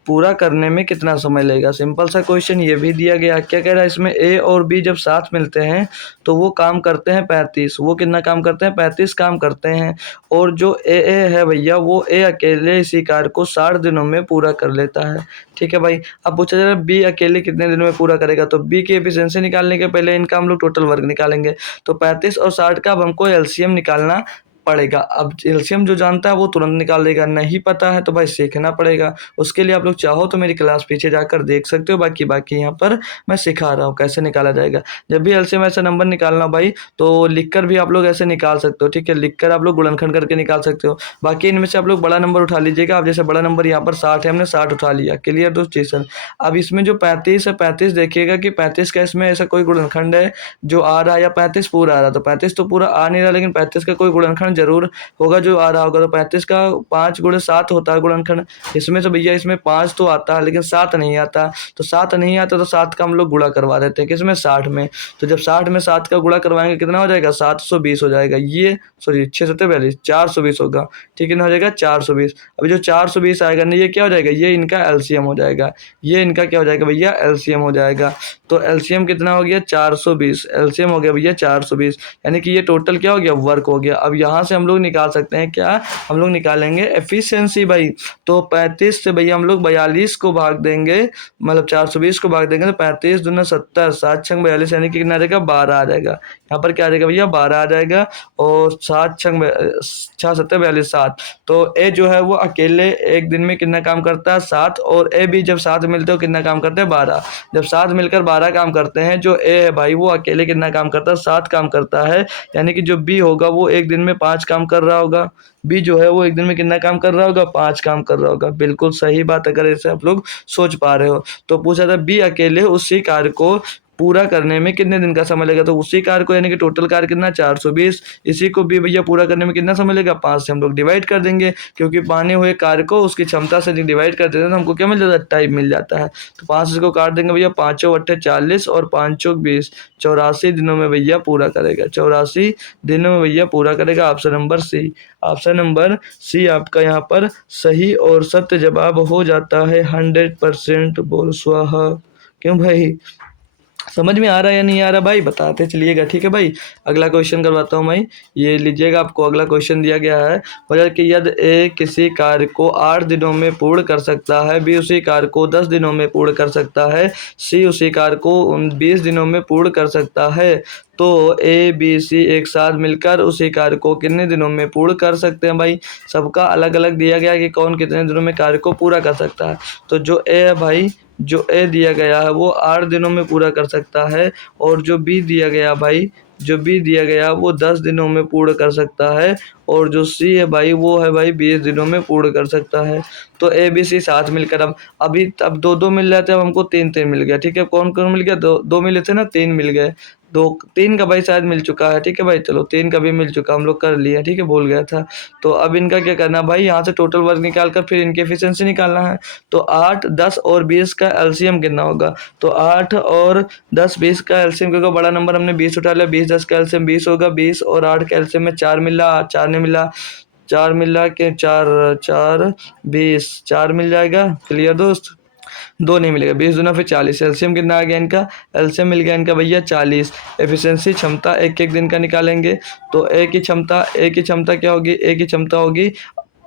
पूरा करने में कितना समय लगेगा? सिंपल सा क्वेश्चन ये भी दिया गया। क्या कह रहा है इसमें? ए और बी जब साथ मिलते हैं तो वो काम करते हैं 35। वो कितना काम करते हैं? 35 काम करते हैं। और जो ए है भैया, वो ए अकेले इसी कार्य को 60 दिनों में पूरा कर लेता है। ठीक है भाई, अब पूछा जा रहा है बी अकेले कितने दिनों में पूरा करेगा? तो बी की एफिशिएंसी निकालने के पहले इनका हम लोग टोटल वर्क निकालेंगे। तो 35 और 60 का अब हमको एलसीएम निकालना पड़ेगा। अब एलसीएम जो जानता है वो तुरंत निकाल देगा, नहीं पता है तो भाई सीखना पड़ेगा। उसके लिए आप लोग चाहो तो मेरी क्लास पीछे जाकर देख सकते हो। बाकी यहाँ पर मैं सिखा रहा हूँ कैसे निकाला जाएगा। जब भी एलसीएम ऐसा नंबर निकालना भाई तो लिखकर भी आप लोग ऐसे निकाल सकते हो। ठीक है, लिखकर आप लोग गुणनखंड करके निकाल सकते हो। बाकी इनमें से आप लोग बड़ा नंबर उठा लीजिएगा। अब जैसे बड़ा नंबर यहाँ पर 60 है, हमने 60 उठा लिया। क्लियर दोस्त जी सर। अब इसमें जो 35 है, 35 देखिएगा कि 35 का इसमें ऐसा कोई गुणनखंड है जो आ रहा है या 35 पूरा आ रहा है? तो 35 तो पूरा आ नहीं रहा, लेकिन 35 का कोई गुणनखंड जरूर होगा जो आ रहा होगा। तो 35 का 5 गुणे 7 होता है गुणनखंड। इसमें से भैया इसमें 5 तो आता है लेकिन 7 नहीं आता। तो 7 नहीं आता तो 7 का हम लोग गुणा करवा देते हैं किसमें? 60 में। तो जब 60 में 7 का गुणा करवाएंगे कितना हो जाएगा? 720 हो जाएगा। ये सॉरी 6 7 42 420 होगा। ठीक है ना, हो जाएगा 420। अभी जो 420 आएगा ना, ये क्या हो जाएगा? ये इनका एलसीएम हो जाएगा। ये इनका क्या हो जाएगा भैया? एलसीएम हो जाएगा। तो एलसीएम कितना हो गया? 420। एलसीएम हो गया भैया 420, यानी कि ये टोटल क्या हो गया? वर्क हो गया। अब यहाँ से हम लोग निकाल सकते हैं क्या? हम लोग निकालेंगे एफिशिएंसी भाई। तो 35 से भैया हम लोग 42 को भाग देंगे, मतलब 420 को भाग देंगे तो 35 दूना 70, 7 छंग 42, यानी कि कितना आ जाएगा? 12 आ जाएगा। यहाँ पर क्या आ जाएगा भैया? 12 आ जाएगा। और 7 छंग 6 7 42 7। तो ए जो है वो अकेले एक दिन में कितना काम करता है? 7। और ए भी जब साथ मिलते हो कितना काम करते हैं? 12। जब साथ मिलकर 12 काम करते हैं, जो ए है भाई वो अकेले कितना काम करता है? 7 काम करता है। यानी कि जो बी होगा वो एक दिन में 5 काम कर रहा होगा। बी जो है वो एक दिन में कितना काम कर रहा होगा? 5 काम कर रहा होगा। बिल्कुल सही बात, अगर ऐसे आप लोग सोच पा रहे हो। तो पूछा था बी अकेले उसी कार्य को पूरा करने में कितने दिन का समय लगेगा? तो उसी कार्य को, यानी कि टोटल कार्य कितना? 420। इसी को भी भैया पूरा करने में कितना समय लगेगा? 5 से हम लोग डिवाइड कर देंगे, क्योंकि पाने हुए कार्य को उसकी क्षमता से डिवाइड कर देते हैं तो हमको क्या मिल जाता है? टाइम मिल जाता है। तो 5 से इसको काट देंगे भैया। 5 चौक 8 40 और 5 चौक 20, 84 दिनों में भैया पूरा करेगा। 84 दिनों में भैया पूरा करेगा। Option number C. Option number C आपका यहाँ पर सही और सत्य जवाब हो जाता है। 100% बोल स्वाहा। क्यों भाई, समझ में आ रहा है या नहीं आ रहा भाई? बताते चलिएगा। ठीक है भाई, अगला क्वेश्चन करवाता हूँ मैं। ये लीजिएगा, आपको अगला क्वेश्चन दिया गया है। वजह कि यदि ए किसी कार्य को 8 दिनों में पूर्ण कर सकता है, बी उसी कार्य को 10 दिनों में पूर्ण कर सकता है, सी उसी कार्य को 20 दिनों में पूर्ण कर सकता है, तो ए बी सी एक साथ मिलकर उसी कार्य को कितने दिनों में पूर्ण कर सकते हैं? भाई सबका अलग अलग दिया गया कि कौन कितने दिनों में कार्य को पूरा कर सकता है। तो जो ए है भाई, जो ए दिया गया है वो 8 दिनों में पूरा कर सकता है। और जो बी दिया गया भाई, जो बी दिया गया वो 10 दिनों में पूर्ण कर सकता है। और जो सी है भाई वो है भाई 20 दिनों में पूर्ण कर सकता है। तो ए बी सी साथ मिलकर अब 2 2 मिल रहे थे, अब हमको 3 3 मिल गया। ठीक है, कौन कौन मिल गया? 2 2 मिले थे ना, 3 मिल गए। दो 3 का भाई शायद मिल चुका है, ठीक है भाई, चलो 3 का भी मिल चुका, हम लोग कर लिए, ठीक है, भूल गया था। तो अब इनका क्या करना है भाई, यहाँ से टोटल वर्क निकाल कर फिर इनकी एफिशिएंसी निकालना है। तो 8, 10 और 20 का एलसीएम कितना होगा, तो 8 और 10, 20 का एलसीएम, क्योंकि बड़ा नंबर हमने 20 उठा लिया, 20, 10 का एलसीएम 20 होगा, 20 और 8 का एलसीएम में 4 मिला, 4 नहीं मिला, 4 मिला के 4 4 20, 4 मिल जाएगा, क्लियर दोस्त, 2 नहीं मिलेगा, 20 दूना फिर 40, एलसीएम कितना आ गया इनका, एलसीएम मिल गया इनका भैया 40। एफिशिएंसी क्षमता एक एक दिन का निकालेंगे, तो एक ही क्षमता क्या होगी, एक ही क्षमता होगी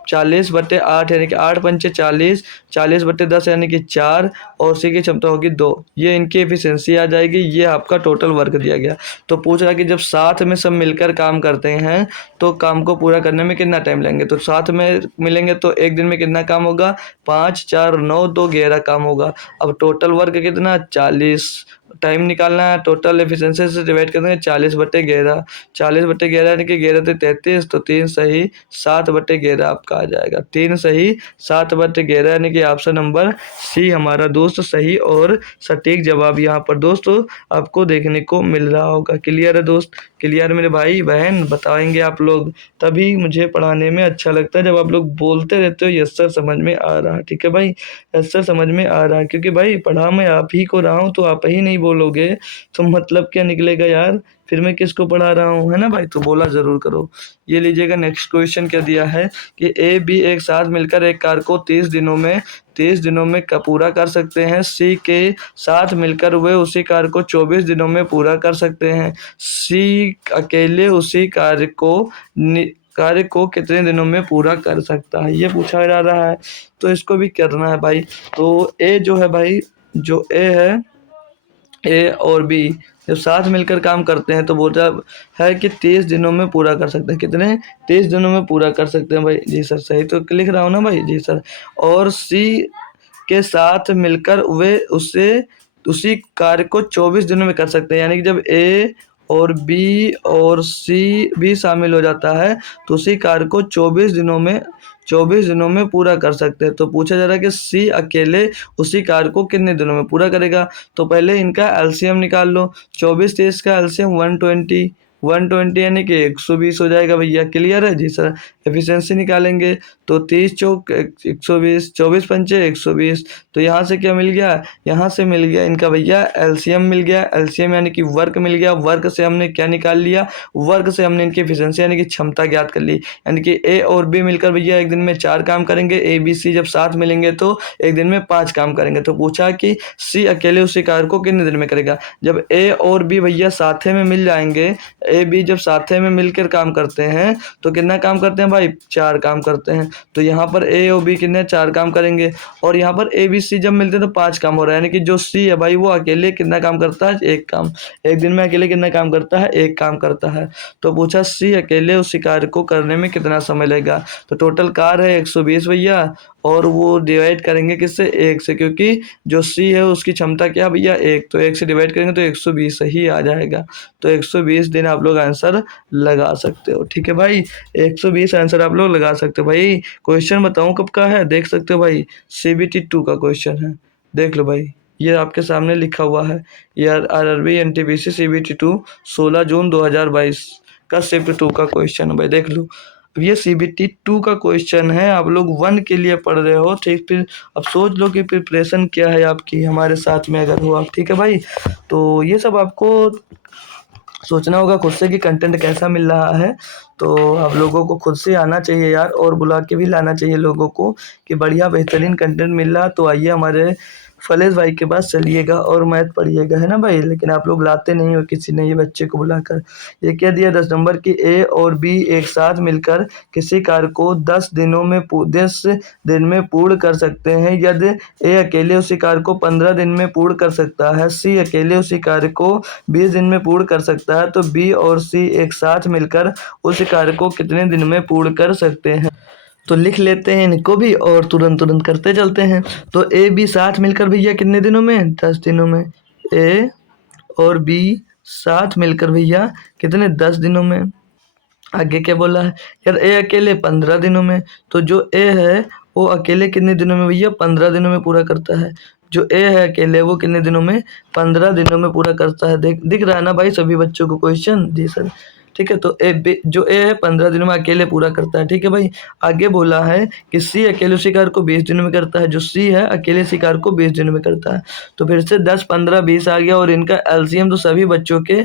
40/8 यानी कि 8 पंचे 40, 40/10 यानी कि 4, और सी की क्षमता होगी 2। ये इनकी एफिशिएंसी आ जाएगी, ये आपका टोटल वर्क दिया गया। तो पूछ रहा है कि जब साथ में सब मिलकर काम करते हैं तो काम को पूरा करने में कितना टाइम लेंगे, तो साथ में मिलेंगे तो एक दिन में कितना काम होगा, 5, 4, 9, 2, 11 काम होगा। अब टोटल वर्क कितना, 40, टाइम निकालना है, टोटल एफिशिएंसी से डिवाइड करते हैं 40/11, 40/11 यानी कि 11 × 33, तो 3 सही 7/11 आपका आ जाएगा, 3 सही 7/11 यानी कि ऑप्शन नंबर सी हमारा दोस्त सही और सटीक जवाब यहाँ पर दोस्तों आपको देखने को मिल रहा होगा। क्लियर है दोस्त, क्लियर मेरे भाई बहन, बताएंगे आप लोग, तभी मुझे पढ़ाने में अच्छा लगता है जब आप लोग बोलते रहते हो यस सर समझ में आ रहा है, ठीक है भाई, यस सर समझ में आ रहा है, क्योंकि भाई पढ़ा मैं आप ही को रहा हूँ, तो आप ही नहीं बोलोगे तो मतलब क्या निकलेगा यार, फिर मैं किसको पढ़ा रहा हूँ, है ना भाई, तो बोला ज़रूर करो। ये लीजिएगा नेक्स्ट क्वेश्चन क्या दिया है कि ए बी एक साथ मिलकर एक कार को 30 दिनों में पूरा कर सकते हैं, सी के साथ मिलकर वे उसी कार को 24 दिनों में पूरा कर सकते हैं, सी अकेले उसी कार्य को कितने दिनों में पूरा कर सकता है, ये पूछा जा रहा है। तो इसको भी करना है भाई। तो ए जो है भाई, जो ए है, ए और बी जब साथ मिलकर काम करते हैं तो बोलता है कि 30 दिनों में पूरा कर सकते हैं, कितने, 30 दिनों में पूरा कर सकते हैं भाई, जी सर सही तो लिख रहा हूँ ना भाई, जी सर। और सी के साथ मिलकर वे उसी कार्य को 24 दिनों में कर सकते हैं, यानी कि जब ए और बी और सी भी शामिल हो जाता है तो उसी कार्य को 24 दिनों में पूरा कर सकते हैं। तो पूछा जा रहा है कि सी अकेले उसी कार्य को कितने दिनों में पूरा करेगा, तो पहले इनका एलसीएम निकाल लो, 24 30 का एलसीएम 120 यानी कि 120 हो जाएगा भैया, क्लियर है, जी सर। एफिशिएंसी निकालेंगे तो 30 चौक 120, 24 पंचे 120, तो यहाँ से क्या मिल गया, यहाँ से मिल गया इनका भैया एलसीएम मिल गया, एलसीएम यानी कि वर्क मिल गया, वर्क से हमने क्या निकाल लिया, वर्क से हमने इनकी एफिशिएंसी यानी कि क्षमता ज्ञात कर ली, यानी कि ए और बी मिलकर भैया एक दिन में 4 काम करेंगे, ए बी सी जब साथ मिलेंगे तो एक दिन में 5 काम करेंगे। तो पूछा कि सी अकेले उसी कार्य को कितने दिन में करेगा, जब ए और बी भैया साथे में मिल जाएंगे, ए बी जब साथे में मिलकर काम करते हैं तो कितना काम करते हैं भाई, 4 काम करते हैं। तो यहाँ पर ए और बी कितने 4 काम करेंगे, और यहाँ पर ए बी सी जब मिलते हैं तो 5 काम हो रहा है, यानी कि जो सी है भाई वो अकेले कितना काम करता है, 1 काम, एक दिन में अकेले कितना काम करता है, 1 काम करता है। तो पूछा सी अकेले उसी कार्य को करने में कितना समय लगेगा, तो टोटल कार है 120 भैया, और वो डिवाइड करेंगे किससे, 1 से, क्योंकि जो सी है उसकी क्षमता क्या भैया 1, तो 1 से डिवाइड करेंगे तो 120 ही आ जाएगा। तो 120 दिन आप लोग आंसर लगा सकते हो, ठीक है भाई, 120 आंसर आप लोग लगा सकते हो भाई। क्वेश्चन बताऊं कब का है, देख सकते हो भाई, CBT 2 का क्वेश्चन है, देख लो भाई, ये आपके सामने लिखा हुआ है, ये RRB NTPC CBT 2 16 जून 2022 का शिफ्ट 2 का क्वेश्चन है भाई, देख लो। अब ये CBT 2 का क्वेश्चन है, आप लोग 1 के लिए पढ़ रहे हो, ठीक, फिर अब सोच लो कि प्रिपरेशन क्या है आपकी हमारे साथ में अगर हो आप, ठीक है भाई। तो ये सब आपको सोचना होगा खुद से कि कंटेंट कैसा मिल रहा है, तो आप लोगों को खुद से आना चाहिए यार, और बुला के भी लाना चाहिए लोगों को कि बढ़िया बेहतरीन कंटेंट मिल रहा, तो आइए हमारे फलेश भाई के पास चलिएगा और मैथ पढ़िएगा, है ना भाई, लेकिन आप लोग लाते नहीं हो किसी ने ये बच्चे को बुलाकर। ये क्या दिया 10 नंबर की, ए और बी एक साथ मिलकर किसी कार्य को 10 दिन में पूर्ण कर सकते हैं, यदि ए अकेले उसी कार्य को 15 दिन में पूर्ण कर सकता है, सी अकेले उसी कार्य को 20 दिन में पूर्ण कर सकता है, तो बी और सी एक साथ मिलकर उस कार्य को कितने दिन में पूर्ण कर सकते हैं। तो लिख लेते हैं इनको भी और तुरंत तुरंत करते चलते हैं। तो ए बी साथ मिलकर भैया कितने दिनों में, 10 दिनों में, ए और बी साथ मिलकर भैया कितने, 10 दिनों में। आगे क्या बोला है यार, ए अकेले 15 दिनों में, तो जो ए है वो अकेले कितने दिनों में भैया, 15 दिनों में पूरा करता है। जो ए है अकेले वो कितने दिनों में, 15 दिनों में पूरा करता है। दिख रहा है ना भाई सभी बच्चों को क्वेश्चन? जी सर। ठीक है, तो जो ए है 15 दिनों में अकेले पूरा करता है। ठीक है भाई, आगे बोला है कि सी अकेले शिकार को 20 दिनों में करता है। जो सी है अकेले शिकार को 20 दिनों में करता है। तो फिर से 10, 15, 20 आ गया, और इनका एलसीएम तो सभी बच्चों के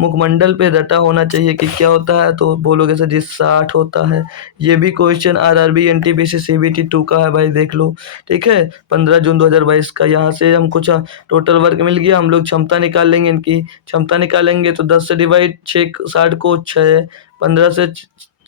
मुखमंडल पे रटा होना चाहिए कि क्या होता है। तो बोलोगे सर जी 60 होता है। ये भी क्वेश्चन आरआरबी एनटीपीसी सीबीटी 2 का है भाई, देख लो। ठीक है, 15 जून 2022 का। यहाँ से हमको टोटल वर्क मिल गया। हम लोग क्षमता निकाल लेंगे, इनकी क्षमता निकालेंगे तो 10 से डिवाइड 6, 60 को 6, 15 से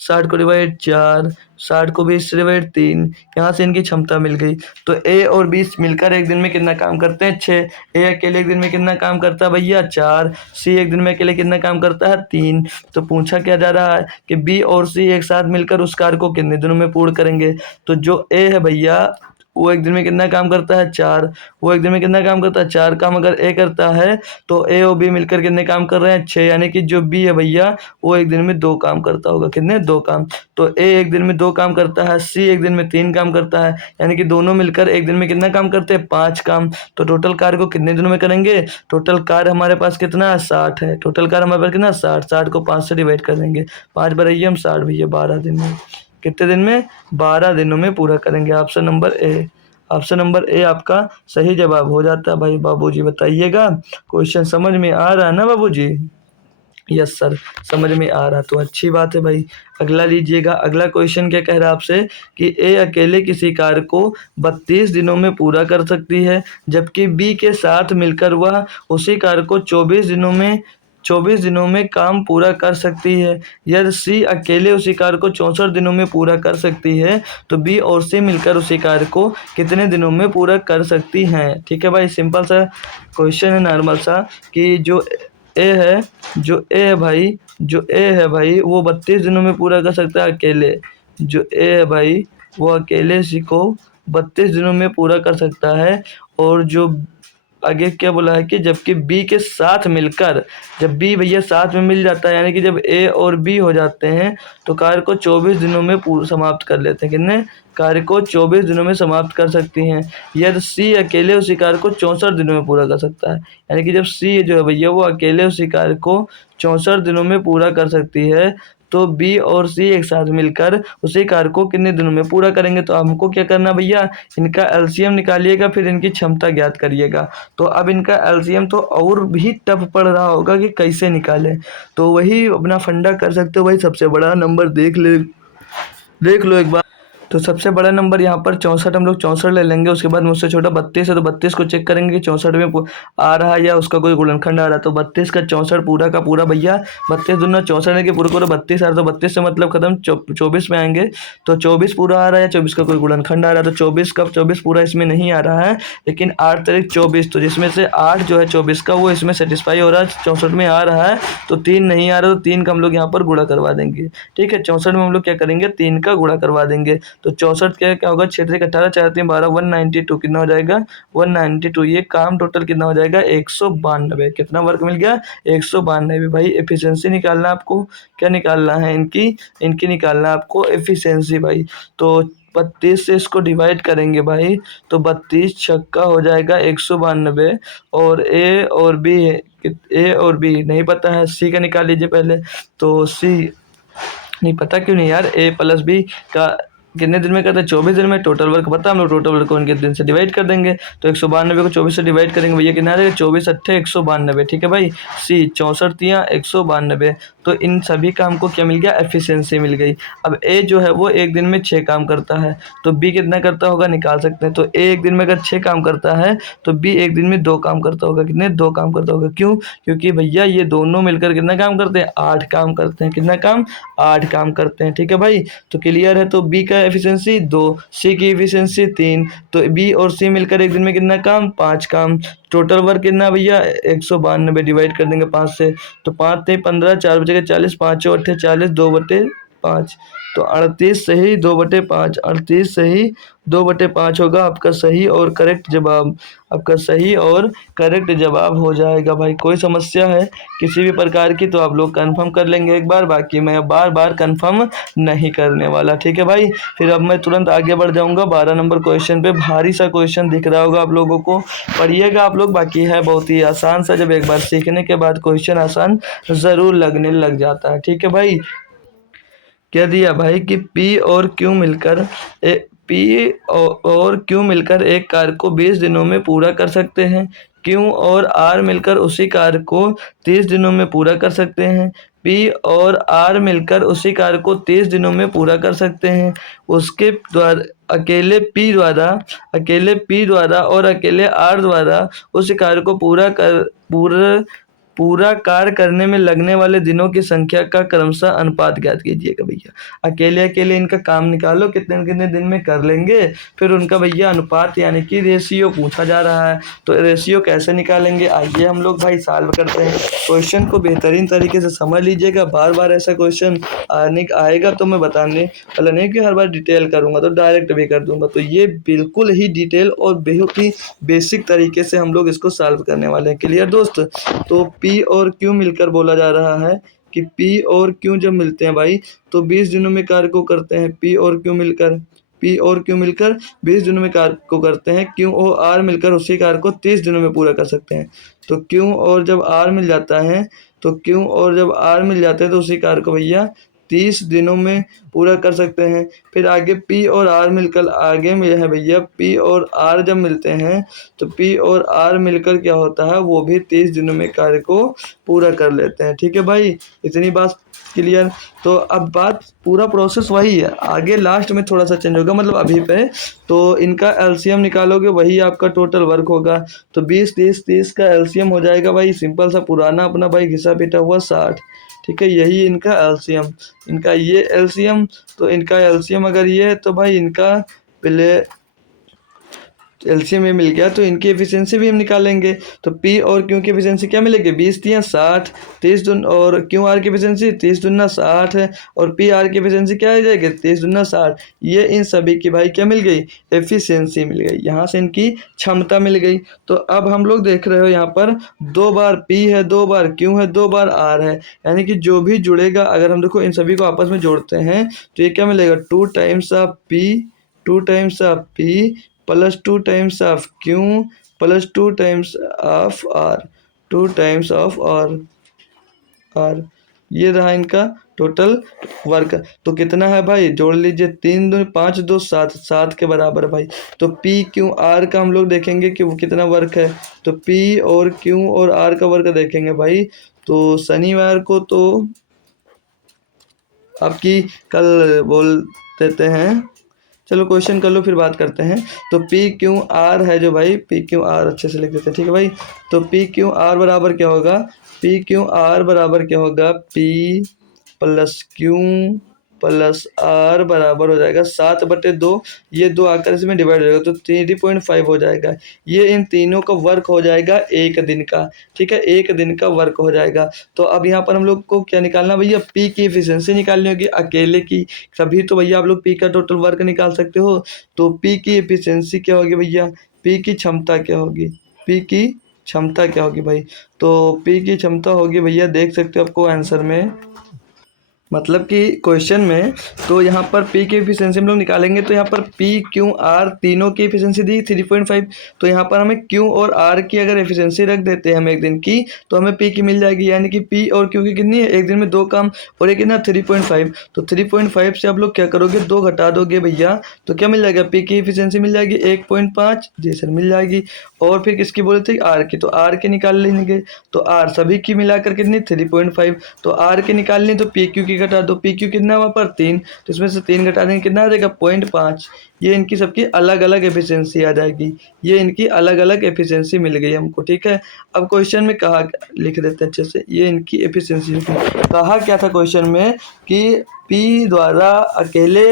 60 को डिवाइड 4, 60 को 20 से डिवाइड 3। यहाँ से इनकी क्षमता मिल गई। तो ए और 20 मिलकर एक दिन में कितना काम करते हैं, 6। ए अकेले एक दिन में कितना काम करता है भैया, 4। सी एक दिन में अकेले कितना काम करता है, 3। तो पूछा क्या जा रहा है कि बी और सी एक साथ मिलकर उस कार्य को कितने दिनों में पूर्ण करेंगे। तो जो ए है भैया वो एक दिन में कितना काम करता है, 4। वो एक दिन में कितना काम करता है, 4 काम अगर ए करता है तो ए और बी मिलकर कितने काम कर रहे हैं, 6। यानी कि जो बी है भैया वो एक दिन में 2 काम करता होगा। कितने, 2 काम। तो ए एक दिन में 2 काम करता है, सी एक दिन में 3 काम करता है। यानी कि दोनों मिलकर एक दिन में कितना काम करते हैं, 5 काम। तो टोटल कार्य को कितने दिनों में करेंगे, टोटल कार्य हमारे पास कितना है, 60 है। टोटल कार्य हमारे पास कितना, 60। 60 को 5 से डिवाइड कर देंगे, 5 बढ़ाइए हम 60 भैया, 12 दिन में। कितने दिन में, 12 दिनों में पूरा करेंगे। Option number A, option number A आपका सही जवाब हो जाता है भाई। बाबूजी बताइएगा, क्वेश्चन समझ में आ रहा है ना बाबूजी? यस सर, समझ में आ रहा तो अच्छी बात है भाई। अगला लीजिएगा। अगला क्वेश्चन क्या कह रहा है आपसे कि ए अकेले किसी कार्य को 32 दिनों में पूरा कर सकती है, जबकि बी के साथ मिलकर वह उसी कार्य को 24 दिनों में काम पूरा कर सकती है। यदि सी अकेले उसी कार्य को 64 दिनों में पूरा कर सकती है तो बी और सी मिलकर उसी कार्य को कितने दिनों में पूरा कर सकती हैं। ठीक है भाई, सिंपल सा क्वेश्चन है, नॉर्मल सा, कि ए है जो ए है भाई वो 32 दिनों में पूरा कर सकता है अकेले। जो ए है भाई वो अकेले इसी को 32 दिनों में पूरा कर सकता है। और जो आगे क्या बोला है कि जबकि बी के साथ मिलकर, जब बी भैया साथ में मिल जाता है, यानी कि जब ए और बी हो जाते हैं तो कार्य को 24 दिनों में समाप्त कर लेते हैं। कितने, कार्य को 24 दिनों में समाप्त कर सकती हैं। यदि सी अकेले उसी कार्य को 64 दिनों में पूरा कर सकता है, यानी कि जब सी जो है भैया वो अकेले उसी कार्य को 64 दिनों में पूरा कर सकती है तो बी और सी एक साथ मिलकर उसी कार्य को कितने दिनों में पूरा करेंगे। तो हमको क्या करना भैया, इनका एलसीएम निकालिएगा, फिर इनकी क्षमता ज्ञात करिएगा। तो अब इनका एलसीएम तो और भी टफ पड़ रहा होगा कि कैसे निकालें। तो वही अपना फंडा कर सकते हो भाई, सबसे बड़ा नंबर देख लो एक बार। तो सबसे बड़ा नंबर यहाँ पर 64, हम लोग 64 ले लेंगे। उसके बाद मुझसे छोटा 32 है तो 32 को चेक करेंगे कि 64 में आ रहा है या उसका कोई गुणनखंड आ रहा है। तो 32 का 64 पूरा का पूरा भैया, 32 दूना 64 के पूरे पूरा 32 आ रहा है। तो 32 से मतलब खत्म, 24 में आएंगे। तो 24 पूरा आ रहा है या 24 का कोई गुणनखंड आ रहा है। तो 24 पूरा इसमें नहीं आ रहा है, लेकिन 8 तारीख 24, तो जिसमें से 8 जो है 24 का वो इसमें सेटिस्फाई हो रहा है, 64 में आ रहा है। तो 3 नहीं आ रहा, तो 3 का हम लोग यहाँ पर गुणा करवा देंगे। ठीक है, 64 में हम लोग क्या करेंगे, 3 का गुणा करवा देंगे। तो 64 क्या होगा, 6 3 18, 4 3 12, 192 कितना हो जाएगा, 192। ये काम टोटल कितना हो जाएगा, 192। कितना वर्क मिल गया, 192। भाई एफिशिएंसी निकालना आपको, क्या निकालना है, इनकी निकालना आपको एफिशिएंसी भाई। तो 32 से इसको डिवाइड करेंगे भाई, तो 32 छक्का हो जाएगा 192। और ए और बी नहीं पता है, सी का निकाल लीजिए पहले। तो सी नहीं पता, क्यों नहीं यार, ए प्लस बी का कितने दिन में करते हैं, 24 दिन में। टोटल वर्क पता, हम लोग टोटल वर्क को उनके दिन से डिवाइड कर देंगे। तो 192 को 24 से डिवाइड करेंगे भैया, कितना आ जाएगा, 24 अट्ठे 192। ठीक है भाई, सी 64 तिया 192। तो इन सभी काम को क्या मिल गया, एफिशिएंसी मिल गई। अब ए जो है वो एक दिन में 6 काम करता है, तो बी कितना करता होगा निकाल सकते हैं। तो ए एक दिन में अगर 6 काम करता है तो बी एक दिन में 2 काम करता होगा। कितने, 2 काम करता होगा। क्यों, क्योंकि भैया ये दोनों मिलकर कितना काम करते हैं, 8 काम करते हैं। कितना काम, 8 काम करते हैं। ठीक है भाई, तो क्लियर है। तो बी का एफिशिएंसी 2, सी की एफिशिएंसी 3। तो बी और सी मिलकर एक दिन में कितना काम, 5 काम। टोटल वर्क कितना भैया, 192 डिवाइड कर देंगे 5 से। तो 5 3 15, 4 बचेगा 40, 5 8 40, 2 बटे 5। तो 38 सही 2/5, 38 सही 2/5 होगा आपका सही और करेक्ट जवाब। आपका सही और करेक्ट जवाब हो जाएगा भाई। कोई समस्या है किसी भी प्रकार की तो आप लोग कंफर्म कर लेंगे एक बार, बाकी मैं बार बार कंफर्म नहीं करने वाला, ठीक है भाई। फिर अब मैं तुरंत आगे बढ़ जाऊंगा 12 नंबर क्वेश्चन पे। भारी सा क्वेश्चन दिख रहा होगा आप लोगों को, पढ़िएगा आप लोग, बाकी है बहुत ही आसान सा। जब एक बार सीखने के बाद क्वेश्चन आसान ज़रूर लगने लग जाता है, ठीक है भाई। क्या दिया भाई कि P और Q मिलकर एक कार्य को 20 दिनों में पूरा कर सकते हैं। Q और R मिलकर उसी कार्य को 30 दिनों में पूरा कर सकते हैं। P और R मिलकर उसी कार्य को 30 दिनों में पूरा कर सकते हैं। उसके द्वारा अकेले P द्वारा और अकेले R द्वारा उस कार्य को पूरा कार्य करने में लगने वाले दिनों की संख्या का क्रमशः अनुपात ज्ञात कीजिएगा भैया। अकेले अकेले इनका काम निकालो कितने कितने दिन में कर लेंगे, फिर उनका भैया अनुपात यानी कि रेशियो पूछा जा रहा है। तो रेशियो कैसे निकालेंगे, आइए हम लोग भाई सॉल्व करते हैं। क्वेश्चन को बेहतरीन तरीके से समझ लीजिएगा। बार बार ऐसा क्वेश्चन आएगा तो मैं बताने वाला नहीं कि हर बार डिटेल करूँगा, तो डायरेक्ट भी कर दूंगा। तो ये बिल्कुल ही डिटेल और बहुत ही बेसिक तरीके से हम लोग इसको सॉल्व करने वाले हैं। क्लियर दोस्त। तो P और Q मिलकर बोला जा रहा है कि P और Q जब मिलते हैं भाई तो 20 दिनों में कार्य को करते हैं। P और Q मिलकर 20 दिनों में कार्य को करते हैं। Q और R मिलकर उसी कार्य को 30 दिनों में पूरा कर सकते हैं। तो Q और जब R मिल जाता है तो उसी कार्य को भैया 30 दिनों में पूरा कर सकते हैं। फिर आगे P और R मिलकर आगे में है भैया P और R जब मिलते हैं तो P और R मिलकर क्या होता है, वो भी 30 दिनों में कार्य को पूरा कर लेते हैं। ठीक है भाई, इतनी बात क्लियर। तो अब बात पूरा प्रोसेस वही है, आगे लास्ट में थोड़ा सा चेंज होगा, मतलब अभी पे तो इनका एलसीएम निकालोगे वही आपका टोटल वर्क होगा। तो 20 30 का एलसीएम हो जाएगा भाई, सिंपल सा पुराना अपना भाई घिसा पीटा हुआ 60। ठीक है, यही इनका एलसीएम, इनका ये एलसीएम। तो इनका एलसीएम अगर ये है तो भाई इनका पहले एलसीएम में मिल गया तो इनकी एफिशिएंसी भी हम निकालेंगे। तो P और Q की एफिशिएंसी क्या मिलेगी, 20 × 60, 30 दून, और QR की एफिशिएंसी 30 दूना 60 है, और PR की एफिशिएंसी क्या आ जाएगी, 30 दूना 60। ये इन सभी की भाई क्या मिल गई, एफिशिएंसी मिल गई, यहाँ से इनकी क्षमता मिल गई। तो अब हम लोग देख रहे हो यहाँ पर 2 बार P है, 2 बार Q है, 2 बार R है, यानी कि जो भी जुड़ेगा अगर हम देखो इन सभी को आपस में जोड़ते हैं तो ये क्या मिलेगा, 2 times of P plus 2 times of Q plus 2 times of R, 2 times of R। ये रहा इनका टोटल वर्क। तो कितना है भाई, जोड़ लीजिए, 3 2 5 2 7, 7 के बराबर भाई। तो P Q R का हम लोग देखेंगे कि वो कितना वर्क है। तो P और Q और R का वर्क देखेंगे भाई। तो शनिवार को तो आपकी कल बोल देते हैं, चलो क्वेश्चन कर लो फिर बात करते हैं। तो PQR है जो भाई, PQR अच्छे से लिख देते हैं, ठीक है भाई। तो PQR बराबर क्या होगा, PQR बराबर क्या होगा, P plus Q plus R बराबर हो जाएगा 7/2। ये 2 आकर इसमें डिवाइड हो जाएगा तो 3.5 हो जाएगा। ये इन तीनों का वर्क हो जाएगा एक दिन का, ठीक है, एक दिन का वर्क हो जाएगा। तो अब यहाँ पर हम लोग को क्या निकालना भैया, P की एफिशिएंसी निकालनी होगी अकेले की, सभी तो भैया आप लोग P का टोटल वर्क निकाल सकते हो। तो P की एफिशिएंसी क्या होगी भैया, P की क्षमता क्या होगी, P की क्षमता क्या होगी भाई। तो P की क्षमता होगी भैया, देख सकते हो आपको आंसर में, मतलब कि क्वेश्चन में। तो यहाँ पर P की एफिशिएंसी हम लोग निकालेंगे तो यहाँ पर P Q R तीनों की एफिशिएंसी दी 3.5। तो यहाँ पर हमें Q और R की अगर एफिशिएंसी रख देते हैं हम एक दिन की तो हमें P की मिल जाएगी, यानी कि P और Q की कितनी है, एक दिन में 2 काम और एक कितना 3.5। तो 3.5 से आप लोग क्या करोगे, 2 घटा दोगे भैया तो क्या मिल जाएगा, P की एफिशिएंसी मिल जाएगी 1.5, जी सर मिल जाएगी। और फिर किसकी बोले थे, R की, तो R के निकाल लेंगे। तो R सभी की मिलाकर कितनी 3.5। तो R के निकालनी तो PQ की घटा दो, PQ कितना वहाँ पर 3, तो इसमें से 3 घटा देंगे कितना आ जाएगा 0.5। ये इनकी सबकी अलग अलग एफिशिएंसी आ जाएगी, ये इनकी अलग अलग एफिशिएंसी मिल गई हमको, ठीक है। अब क्वेश्चन में कहा, लिख देते हैं अच्छे से, ये इनकी एफिशिएंसी कहा क्या था क्वेश्चन में कि P द्वारा अकेले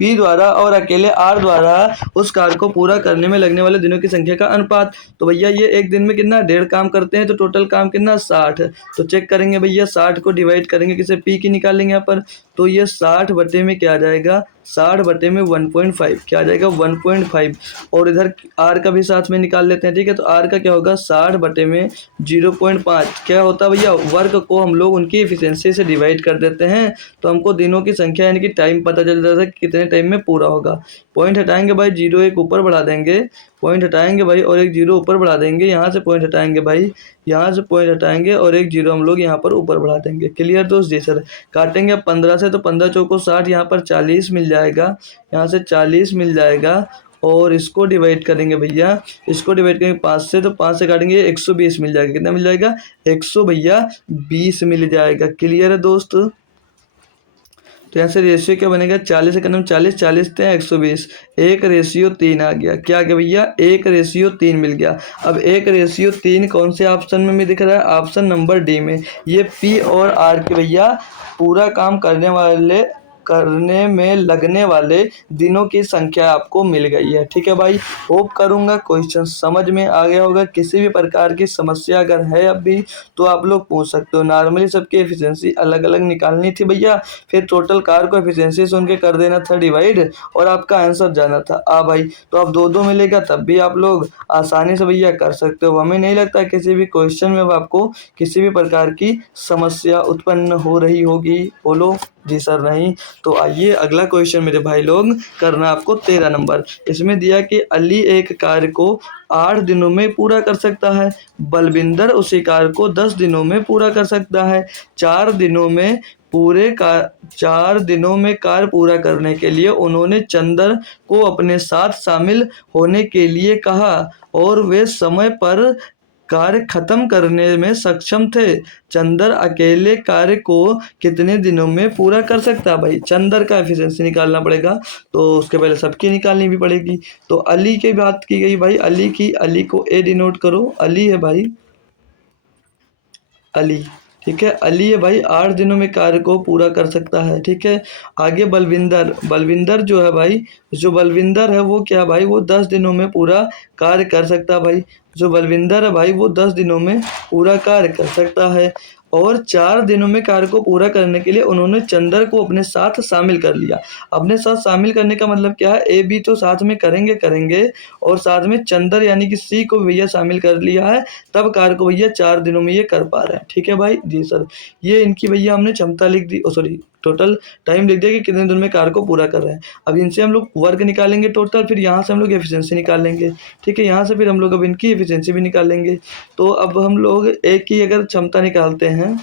P द्वारा और अकेले R द्वारा उस कार्य को पूरा करने में लगने वाले दिनों की संख्या का अनुपात। तो भैया ये एक दिन में कितना 1.5 काम करते हैं, तो टोटल काम कितना 60। तो चेक करेंगे भैया, 60 को डिवाइड करेंगे किसे, P की निकालेंगे यहाँ पर, तो ये 60 बटे में क्या आ जाएगा, 60 बटे में 1.5 क्या आ जाएगा 1.5। और इधर R का भी साथ में निकाल लेते हैं, ठीक है। तो R का क्या होगा 60 बटे में 0.5 क्या होता है भैया, वर्क को हम लोग उनकी एफिशिएंसी से डिवाइड कर देते हैं, तो हमको दिनों की संख्या यानी कि टाइम पता चल जाता है कि कितने टाइम में पूरा होगा। पॉइंट हटाएंगे भाई, 0 एक ऊपर बढ़ा देंगे, पॉइंट हटाएंगे भाई और एक 0 ऊपर बढ़ा देंगे, यहाँ से पॉइंट हटाएंगे भाई, यहाँ से पॉइंट हटाएंगे और एक 0 हम लोग यहाँ पर ऊपर बढ़ा देंगे। क्लियर दोस्त जी सर। काटेंगे अब 15 से, तो 15 चौको 60, यहाँ पर 40 मिल जाएगा, यहाँ से 40 मिल जाएगा। और इसको डिवाइड करेंगे भैया, इसको डिवाइड करेंगे 5 से, तो 5 से काटेंगे 120 मिल जाएगा। कितना मिल जाएगा 100 भैया 20 मिल जाएगा। क्लियर है दोस्त। तो यहाँ से रेशियो क्या बनेगा, 40 से कदम 40, 40 थे 120, 1:3 आ गया। क्या आ गया भैया 1:3 मिल गया। अब 1:3 कौन से ऑप्शन में दिख रहा है, ऑप्शन नंबर डी में। ये P और R के भैया पूरा काम करने में लगने वाले दिनों की संख्या आपको मिल गई है, ठीक है भाई। होप करूंगा क्वेश्चन समझ में आ गया होगा। किसी भी प्रकार की समस्या अगर है अभी तो आप लोग पूछ सकते हो। नॉर्मली सबकी एफिशिएंसी अलग अलग निकालनी थी भैया, फिर टोटल कार को एफिशिएंसी से उनके कर देना था डिवाइड और आपका आंसर जाना था। भाई तो अब 2-2 मिलेगा तब भी आप लोग आसानी से भैया कर सकते हो। हमें नहीं लगता किसी भी क्वेश्चन में आपको किसी भी प्रकार की समस्या उत्पन्न हो रही होगी। बोलो जी सर नहीं। तो आइए अगला क्वेश्चन मेरे भाई लोग करना आपको 13 नंबर। इसमें दिया कि अली एक कार्य को 8 दिनों में पूरा कर सकता है, बलविंदर उसी कार्य को 10 दिनों में पूरा कर सकता है। 4 दिनों में कार्य पूरा करने के लिए उन्होंने चंदर को अपने साथ शामिल होने के लिए कहा और वे समय पर कार्य खत्म करने में सक्षम थे। चंदर अकेले कार्य को कितने दिनों में पूरा कर सकता है। भाई चंदर का एफिशिएंसी निकालना पड़ेगा, तो उसके पहले सबकी निकालनी भी पड़ेगी। तो अली की बात की गई भाई, अली को ए डिनोट करो, अली है भाई, अली, ठीक है। अली है भाई 8 दिनों में कार्य को पूरा कर सकता है, ठीक है। आगे बलविंदर जो है भाई, जो बलविंदर है वो क्या भाई, वो 10 दिनों में पूरा कार्य कर सकता है भाई। जो बलविंदर है भाई वो 10 दिनों में पूरा कार्य कर सकता है। और 4 दिनों में कार्य को पूरा करने के लिए उन्होंने चंदर को अपने साथ शामिल कर लिया। अपने साथ शामिल करने का मतलब क्या है, ए बी तो साथ में करेंगे और साथ में चंदर यानी कि सी को भैया शामिल कर लिया है, तब कार्य को भैया 4 दिनों में ये कर पा रहे हैं, ठीक है भाई जी सर। ये इनकी भैया हमने क्षमता लिख दी, सॉरी टोटल टाइम लिख दिया कि कितने दिन में कार्य को पूरा कर रहे हैं। अब इनसे हम लोग वर्क निकालेंगे टोटल, फिर यहाँ से हम लोग एफिशिएंसी निकालेंगे, ठीक है। यहाँ से फिर हम लोग अब इनकी एफिशिएंसी भी निकालेंगे। तो अब हम लोग एक की अगर क्षमता निकालते हैं,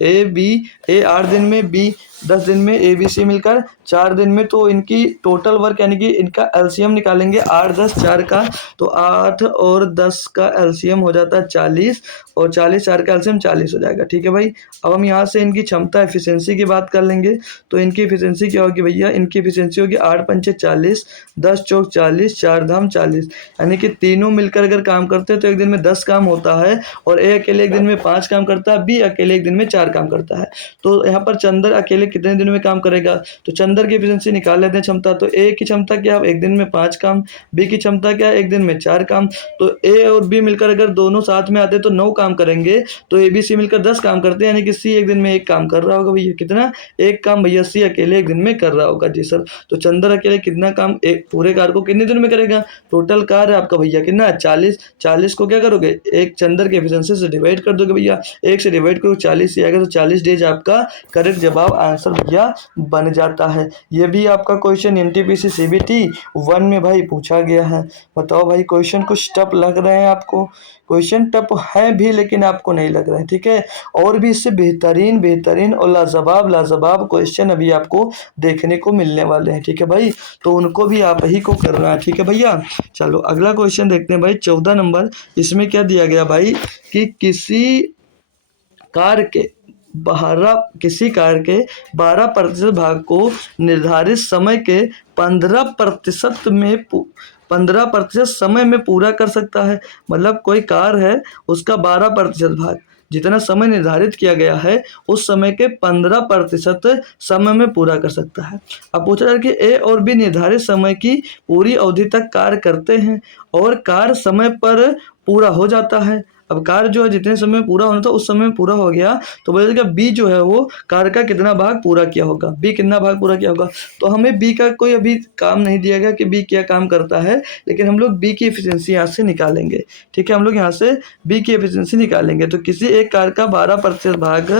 ए 8 दिन में, बी 10 दिन में, ए बी सी मिलकर 4 दिन में, तो इनकी टोटल वर्क यानी कि इनका एलसीएम निकालेंगे 8 10 4 का, तो 8 और 10 का एलसीएम हो जाता है 40 और 40 4 का एलसीएम 40 हो जाएगा, ठीक है भाई। अब हम यहाँ से इनकी क्षमता एफिशिएंसी की बात कर लेंगे। तो इनकी एफिशिएंसी क्या होगी भैया, इनकी एफिशिएंसी होगी 8 पंचे 40, 10 चौक 40, 4 धाम 40, यानी कि तीनों मिलकर अगर काम करते हैं तो एक दिन में 10 काम होता है और ए अकेले एक दिन में 5 काम करता है, बी अकेले एक दिन में 4 काम करता है। तो यहाँ पर चंदर अकेले कितने दिनों में काम करेगा, तो चंदर की एफिशिएंसी निकाल लेते हैं क्षमता। तो ए की क्षमता क्या है, एक दिन में 5 काम, बी की क्षमता क्या है, एक दिन में 4 काम। तो ए और बी मिलकर अगर दोनों साथ में आते तो 9 काम करेंगे, तो ए बी सी मिलकर 10 काम करते हैं, यानी कि सी एक दिन में 1 काम कर रहा होगा भैया। कितना, 1 काम भैया सी अकेले एक दिन में कर रहा होगा जी सर। तो चंदर अकेले कितना काम एक पूरे कार्य को कितने दिन में करेगा, टोटल कार्य आपका भैया कितना 40, 40 को क्या करोगे, एक चंदर के एफिशिएंसी से डिवाइड कर दोगे भैया, 1 से डिवाइड करो 40 से आएगा, तो 40 डेज आपका करेक्ट जवाब आंसर भैया बन जाता है। ये भी आपका क्वेश्चन एनटीपीसी सीबीटी 1 में भाई पूछा गया है। बताओ भाई क्वेश्चन कुछ टफ लग रहे हैं आपको, क्वेश्चन टफ है भी लेकिन आपको नहीं लग रहा है, ठीक है। और भी इससे बेहतरीन और लाजवाब क्वेश्चन अभी आपको देखने को मिलने वाले हैं, ठीक है भाई। तो उनको भी आप ही को करना है, ठीक है भैया। चलो अगला क्वेश्चन देखते हैं भाई 14 नंबर। इसमें क्या दिया गया भाई कि किसी कार्य के 12% भाग को निर्धारित समय के 15% समय में पूरा कर सकता है। मतलब कोई कार्य है उसका 12% भाग जितना समय निर्धारित किया गया है उस समय के 15% समय में पूरा कर सकता है। अब पूछा जा रहा है कि ए और बी निर्धारित समय की पूरी अवधि तक कार्य करते हैं और कार्य समय पर पूरा हो जाता है। अब कार्य जो है जितने समय में पूरा होना था उस समय में पूरा हो गया, तो बोलेगा बी जो है वो कार्य का कितना भाग पूरा किया होगा, बी कितना भाग पूरा किया होगा। तो हमें बी का कोई अभी काम नहीं दिया गया कि बी क्या काम करता है, लेकिन हम लोग बी की एफिशिएंसी यहाँ से निकालेंगे। ठीक है, हम लोग यहाँ से बी की एफिशिएंसी निकालेंगे। तो किसी एक कार्य का 12% भाग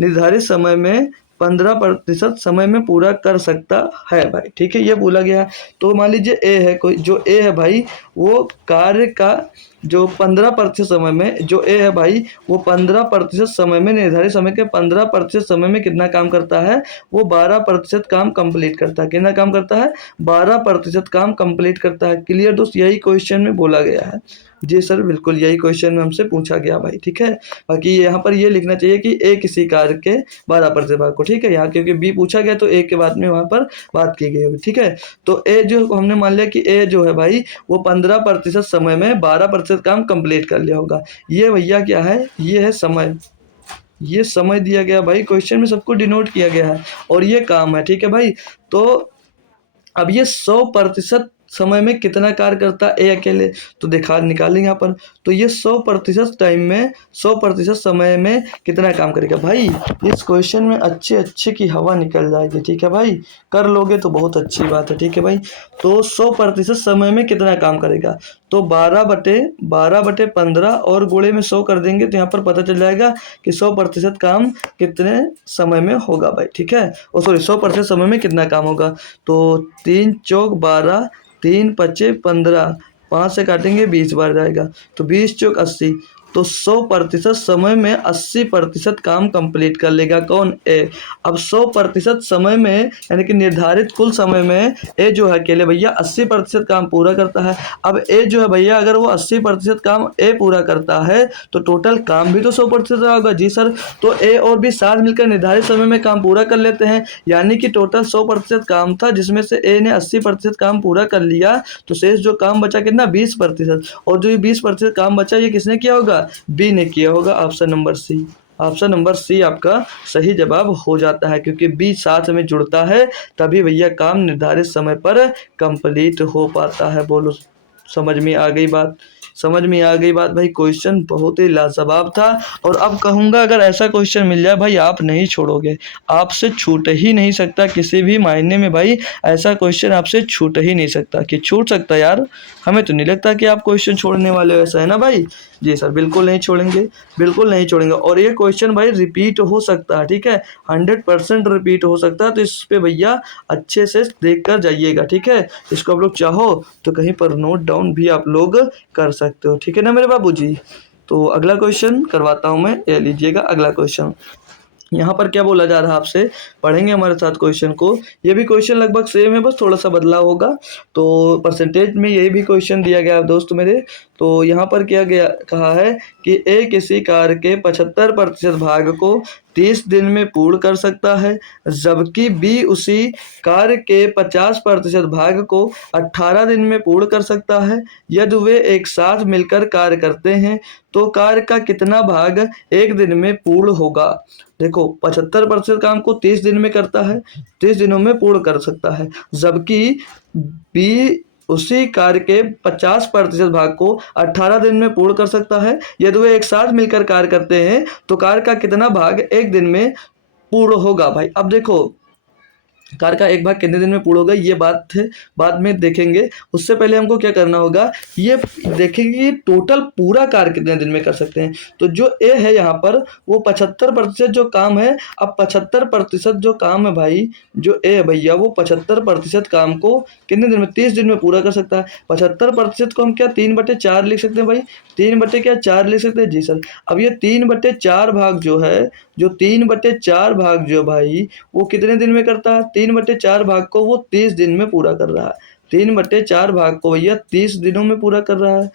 निर्धारित समय में 15% समय में पूरा कर सकता है भाई। ठीक है, ये बोला गया। तो मान लीजिए ए है, कोई जो ए है भाई वो कार्य का जो 15% समय में, जो ए है भाई वो 15% समय में, निर्धारित समय के 15% समय में कितना काम करता है, वो 12% काम कंप्लीट करता है। कितना काम करता है, 12% काम कंप्लीट करता है। क्लियर दोस्त, यही क्वेश्चन में बोला गया है। जी सर, बिल्कुल यही क्वेश्चन में हमसे पूछा गया भाई। ठीक है, बाकी यहाँ पर ये लिखना चाहिए कि ए किसी कार्य के 12% भाग को। ठीक है, यहाँ क्योंकि बी पूछा गया तो ए के बाद में वहाँ पर बात की गई होगी। ठीक है, तो ए जो हमने मान लिया कि ए जो है भाई वो 15% समय में 12% काम कंप्लीट कर लिया होगा। ये भैया क्या है, ये है समय, ये समय दिया गया भाई, क्वेश्चन में सबको डिनोट किया गया है, और ये काम है। ठीक है भाई, तो अब ये 100% समय में कितना कार्य करता है ए अकेले, तो दिखा निकालेंगे यहाँ पर। तो ये 100% टाइम में, 100% समय में कितना काम करेगा भाई। इस क्वेश्चन में अच्छे अच्छे की हवा निकल जाएगी। ठीक है भाई, कर लोगे तो बहुत अच्छी बात है। ठीक है भाई, तो 100% समय में कितना काम करेगा, तो 12/15 और गुणे में 100 कर देंगे तो यहाँ पर पता चल जाएगा कि 100% काम कितने समय में होगा भाई। ठीक है, और सॉरी 100% समय में कितना काम होगा, तो 3 चौक 12, 3 पचे 15, 5 से काटेंगे 20 बार जाएगा, तो 20 चौक 80, तो 100% समय में 80% काम कंप्लीट कर लेगा कौन, ए। अब 100% समय में यानी कि निर्धारित कुल समय में ए जो है अकेले भैया 80% काम पूरा करता है। अब ए जो है भैया अगर वो 80% काम ए पूरा करता है तो टोटल काम भी तो 100% होगा। जी सर, तो ए और बी साथ मिलकर निर्धारित समय में काम पूरा कर लेते हैं, यानी कि टोटल 100% काम था जिसमें से ए ने 80% काम पूरा कर लिया, तो शेष जो काम बचा कितना 20%, और जो ये 20% काम बचा ये किसने किया होगा, बी ने किया होगा। Option number C, option number C आपका सही जवाब हो जाता है, क्योंकि बी साथ में जुड़ता है तभी भैया काम निर्धारित समय पर कंप्लीट हो पाता है। बोलो, समझ में आ गई बात, समझ में आ गई बात भाई। क्वेश्चन बहुत ही लाजवाब था, और अब कहूँगा अगर ऐसा क्वेश्चन मिल जाए भाई आप नहीं छोड़ोगे, आपसे छूट ही नहीं सकता किसी भी मायने में भाई। ऐसा क्वेश्चन आपसे छूट ही नहीं सकता, कि छूट सकता यार, हमें तो नहीं लगता कि आप क्वेश्चन छोड़ने वाले हो, ऐसा है ना भाई। जी सर, बिल्कुल नहीं छोड़ेंगे, बिल्कुल नहीं छोड़ेंगे। और ये क्वेश्चन भाई रिपीट हो सकता है। ठीक है, 100% रिपीट हो सकता है, तो इस पे भैया अच्छे से देख कर जाइएगा। ठीक है, इसको आप लोग चाहो तो कहीं पर नोट डाउन भी आप लोग कर सकते हो। ठीक है ना मेरे बाबूजी। तो अगला क्वेश्चन करवाता हूँ मैं, ये लीजिएगा अगला क्वेश्चन। यहाँ पर क्या बोला जा रहा है आपसे, पढ़ेंगे हमारे साथ क्वेश्चन को। ये भी क्वेश्चन लगभग सेम है, बस थोड़ा सा बदलाव होगा। तो परसेंटेज में यही भी क्वेश्चन दिया गया है दोस्त मेरे। तो यहाँ पर क्या गया कहा है कि ए किसी कार्य के 75% भाग को 30 दिन में पूर्ण कर सकता है, जबकि बी उसी कार्य के 50% भाग को 18 दिन में पूर्ण कर सकता है। यदि वे एक साथ मिलकर कार्य करते हैं तो कार्य का कितना भाग एक दिन में पूर्ण होगा। देखो 75% काम को 30 दिन में करता है, 30 दिनों में पूर्ण कर सकता है, जबकि बी उसी कार्य के 50% भाग को 18 दिन में पूर्ण कर सकता है। यदि वे एक साथ मिलकर कार्य करते हैं तो कार्य का कितना भाग एक दिन में पूर्ण होगा भाई। अब देखो कार का एक भाग कितने दिन में पूर्ण होगा ये बात है, बाद में देखेंगे। उससे पहले हमको क्या करना होगा, ये देखेंगे कि टोटल पूरा कार्य कितने दिन में कर सकते हैं। तो जो ए है यहाँ पर वो 75% जो काम है, अब 75% जो काम है भाई, जो ए है भैया वो 75% काम को कितने दिन में, 30 दिन में पूरा कर सकता है। 75% को हम क्या 3/4 लिख सकते हैं भाई, 3/4 लिख सकते हैं। जी सर, अब ये 3/4 भाग जो है, जो 3/4 भाग जो भाई वो कितने दिन में करता है, 3/4 भाग को वो 30 दिन में पूरा कर रहा है। 3/4 भाग को भैया 30 दिनों में पूरा कर रहा है।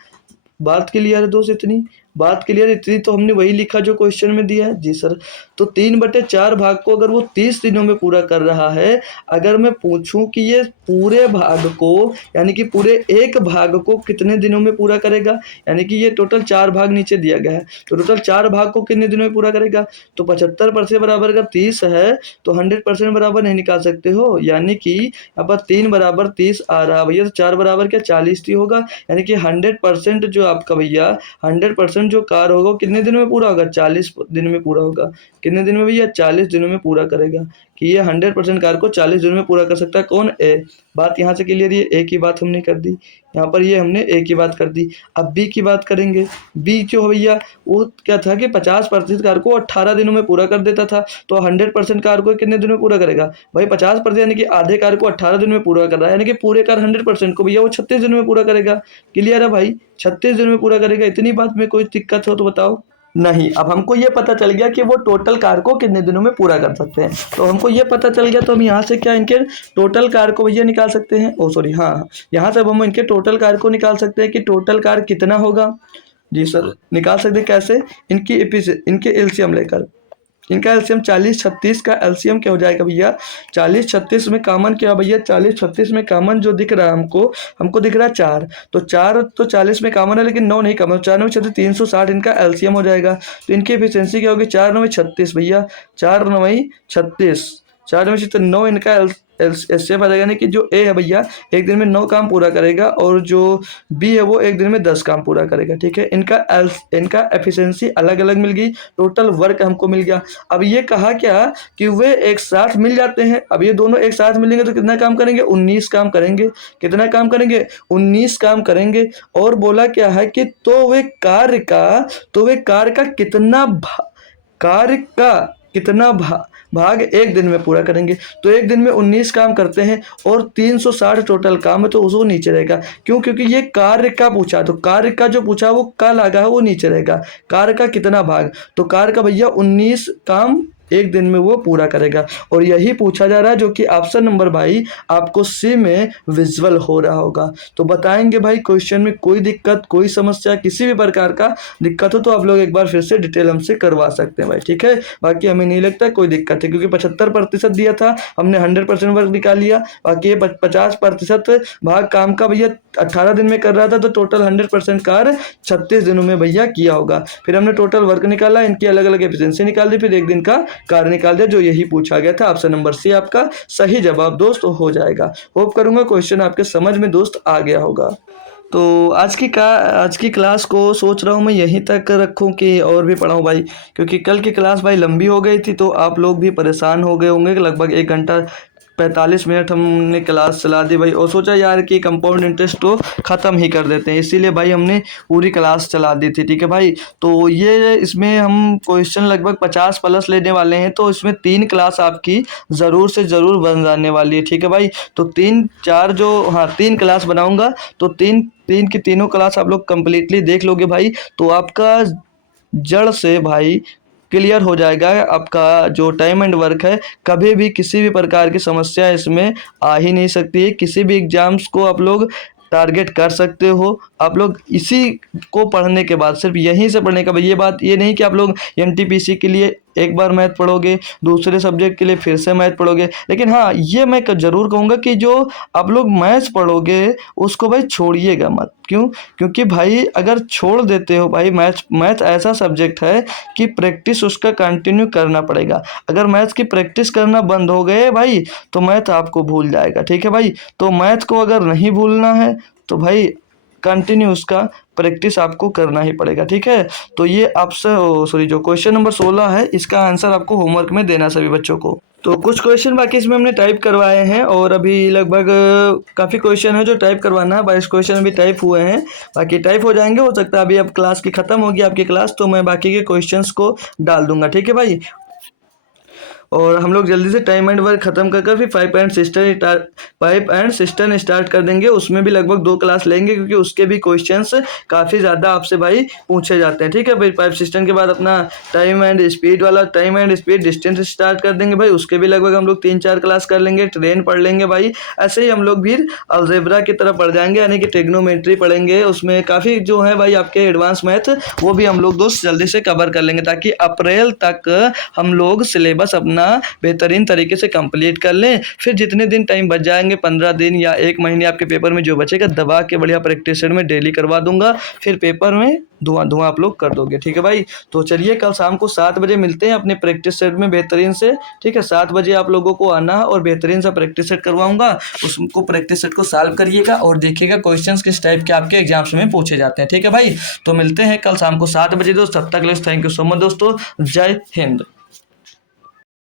बात क्लियर है दोस्त, इतनी बात क्लियर, इतनी तो हमने वही लिखा जो क्वेश्चन में दिया है। जी सर। तो 3/4 भाग को अगर वो 30 दिनों में पूरा कर रहा है, अगर मैं पूछूं कि ये पूरे भाग को यानी कि पूरे एक भाग को कितने दिनों में पूरा करेगा, यानी कि ये टोटल 4 भाग नीचे दिया गया है, तो टोटल 4 भाग को कितने दिनों में पूरा करेगा। तो 75% बराबर अगर 30 है तो 100% बराबर नहीं निकाल सकते हो, यानी कि यहाँ पर 3 बराबर 30 आ रहा भैया, तो 4 बराबर क्या 40 ही होगा, यानी कि 100% जो आपका भैया 100% जो कार्य होगा वो कितने दिनों में पूरा होगा, 40 दिन में पूरा होगा। कितने दिन में भैया, 40 दिनों में पूरा करेगा, कि ये 100% कार्य को 40 दिनों में पूरा कर सकता है कौन, ए। बात यहाँ से क्लियर, ये ए की बात हमने कर दी, यहाँ पर ये हमने ए की बात कर दी। अब बी की बात करेंगे। बी जो है भैया वो क्या था कि 50% कार्य को 18 दिनों में पूरा कर देता था, तो 100% कार्य को कितने दिनों में पूरा करेगा भाई, 50% यानी कि आधे कार्य को 18 दिन में पूरा कर रहा है, यानी कि पूरे कार्य 100% को भैया वो 36 दिन में पूरा करेगा। क्लियर है भाई, 36 दिन में पूरा करेगा। इतनी बात में कोई दिक्कत हो तो बताओ। नहीं, अब हमको ये पता चल गया कि वो टोटल कार्य को कितने दिनों में पूरा कर सकते हैं, तो हमको ये पता चल गया, तो हम यहाँ से क्या इनके टोटल कार्य को भैया निकाल सकते हैं। ओ सॉरी, हाँ, यहाँ से अब हम इनके टोटल कार्य को निकाल सकते हैं कि टोटल कार्य कितना होगा। जी सर, निकाल सकते हैं कैसे, इनके एलसीएम लेकर। इनका एलसीएम 40-36 का एलसीएम क्या हो जाएगा भैया, 40-36 में कॉमन क्या है भैया, 40-36 में कॉमन जो दिख रहा है हमको दिख रहा है 4, तो 4 तो 40 में कॉमन है लेकिन 9 नहीं कॉमन, 4 9 36, 360 इनका एलसीएम हो जाएगा। तो इनकी एफिशिएंसी क्या होगी, 4 9 36 भैया, 4 9 36, 4 9 तो 9 इनका एसएफ आ जाएगा, यानी कि जो ए है भैया एक दिन में 9 काम पूरा करेगा और जो बी है वो एक दिन में 10 काम पूरा करेगा। ठीक है, इनका एफिशिएंसी अलग अलग मिल गई, टोटल वर्क हमको मिल गया। अब ये कहा क्या कि वे एक साथ मिल जाते हैं, अब ये दोनों एक साथ मिलेंगे तो कितना काम करेंगे, 19 काम करेंगे। कितना काम करेंगे, 19 काम करेंगे। और बोला क्या है कि तो वे कार्य का कितना भाग एक दिन में पूरा करेंगे। तो एक दिन में 19 काम करते हैं और 360 टोटल काम है, तो उसको नीचे रहेगा। क्यों, क्योंकि ये कार्य का पूछा, तो कार्य का जो पूछा वो का लगा है वो नीचे रहेगा। कार्य का कितना भाग, तो कार्य का भैया 19 काम एक दिन में वो पूरा करेगा, और यही पूछा जा रहा है, जो कि ऑप्शन नंबर भाई आपको सी में विजुअल हो रहा होगा। तो बताएंगे भाई क्वेश्चन में कोई दिक्कत, कोई समस्या, किसी भी प्रकार का दिक्कत हो तो आप लोग एक बार फिर से डिटेल हमसे करवा सकते हैं भाई। ठीक है, बाकी हमें नहीं लगता कोई दिक्कत है, क्योंकि 75% दिया था, हमने 100% वर्क निकाल लिया। बाकी ये 50% भाग काम का भैया 18 दिन में कर रहा था, तो टोटल 100% कार्य 36 दिनों में भैया किया होगा। फिर हमने टोटल वर्क निकाला, इनकी अलग अलग एफिशिएंसी निकाल दी, फिर एक दिन का कार्य निकाल दिया, जो यही पूछा गया था। ऑप्शन नंबर सी आपका सही जवाब दोस्त हो जाएगा। होप करूंगा क्वेश्चन आपके समझ में दोस्त आ गया होगा। तो आज की क्लास को सोच रहा हूँ मैं यहीं तक रखूँ कि और भी पढ़ाऊँ भाई, क्योंकि कल की क्लास भाई लंबी हो गई थी, तो आप लोग भी परेशान हो गए होंगे कि लगभग 1 घंटा 45 मिनट हमने क्लास चला दी भाई, और सोचा यार कि कंपाउंड इंटरेस्ट तो ख़त्म ही कर देते हैं, इसीलिए भाई हमने पूरी क्लास चला दी थी। ठीक है भाई, तो ये इसमें हम क्वेश्चन लगभग 50 प्लस लेने वाले हैं, तो इसमें 3 क्लास आपकी ज़रूर से ज़रूर बन जाने वाली है। ठीक है भाई, तो 3 क्लास बनाऊँगा, तो तीन की तीनों क्लास आप लोग कंप्लीटली देख लोगे भाई, तो आपका जड़ से भाई क्लियर हो जाएगा। आपका जो टाइम एंड वर्क है, कभी भी किसी भी प्रकार की समस्या इसमें आ ही नहीं सकती है। किसी भी एग्जाम्स को आप लोग टारगेट कर सकते हो। आप लोग इसी को पढ़ने के बाद, सिर्फ यहीं से पढ़ने का, ये नहीं कि आप लोग एनटीपीसी के लिए एक बार मैथ पढ़ोगे, दूसरे सब्जेक्ट के लिए फिर से मैथ पढ़ोगे। लेकिन हाँ, ये मैं ज़रूर कहूँगा कि जो आप लोग मैथ्स पढ़ोगे उसको भाई छोड़िएगा मत। क्यों, क्योंकि भाई अगर छोड़ देते हो भाई, मैथ ऐसा सब्जेक्ट है कि प्रैक्टिस उसका कंटिन्यू करना पड़ेगा। अगर मैथ्स की प्रैक्टिस करना बंद हो गए भाई, तो मैथ आपको भूल जाएगा। ठीक है भाई, तो मैथ को अगर नहीं भूलना है तो भाई कंटिन्यू उसका प्रैक्टिस आपको करना ही पड़ेगा। ठीक है, तो ये आपसे जो क्वेश्चन नंबर 16 है, इसका आंसर आपको होमवर्क में देना सभी बच्चों को। तो कुछ क्वेश्चन बाकी इसमें हमने टाइप करवाए हैं, और अभी लगभग काफ़ी क्वेश्चन है जो टाइप करवाना है। 22 क्वेश्चन अभी टाइप हुए हैं, बाकी टाइप हो जाएंगे। हो सकता है अभी अब क्लास की ख़त्म होगी आपकी क्लास, तो मैं बाकी के क्वेश्चंस को डाल दूंगा। ठीक है भाई, और हम लोग जल्दी से टाइम एंड वर्क खत्म कर फिर पाइप एंड सिस्टम स्टार्ट कर देंगे। उसमें भी लगभग 2 क्लास लेंगे क्योंकि उसके भी क्वेश्चंस काफ़ी ज़्यादा आपसे भाई पूछे जाते हैं। ठीक है भाई, पाइप सिस्टम के बाद अपना time and speed distance start कर देंगे भाई। उसके भी लगभग हम लोग 3-4 क्लास कर लेंगे। ट्रेन पढ़ लेंगे भाई। ऐसे ही हम लोग भी अलजेब्रा की तरफ बढ़ जाएंगे, यानी कि ट्रिग्नोमेट्री पढ़ेंगे। उसमें काफ़ी जो है भाई आपके एडवांस मैथ, वो भी हम लोग दोस्त जल्दी से कवर कर लेंगे ताकि अप्रैल तक हम लोग सिलेबस अपना बेहतरीन तरीके से कंप्लीट कर लें। फिर जितने दिन टाइम बच जाएंगे, 15 दिन या 1 महीने आपके पेपर में जो बचेगा, दबा के बढ़िया प्रैक्टिस सेट में डेली करवा दूंगा। फिर पेपर में धुआं आप लोग कर दोगे। ठीक है भाई, तो चलिए कल शाम को 7 बजे मिलते हैं अपने प्रैक्टिस सेट में बेहतरीन से। ठीक है, 7 बजे आप लोगों को आना है और बेहतरीन सा प्रैक्टिस सेट करवाऊंगा। उसको प्रैक्टिस सेट को सॉल्व करिएगा और देखिएगा क्वेश्चंस किस टाइप के आपके एग्जाम्स में पूछे जाते हैं। ठीक है भाई, तो मिलते हैं कल शाम को 7 बजे दोस्तों। तब तक के लिए थैंक यू सो मच दोस्तों। जय हिंद।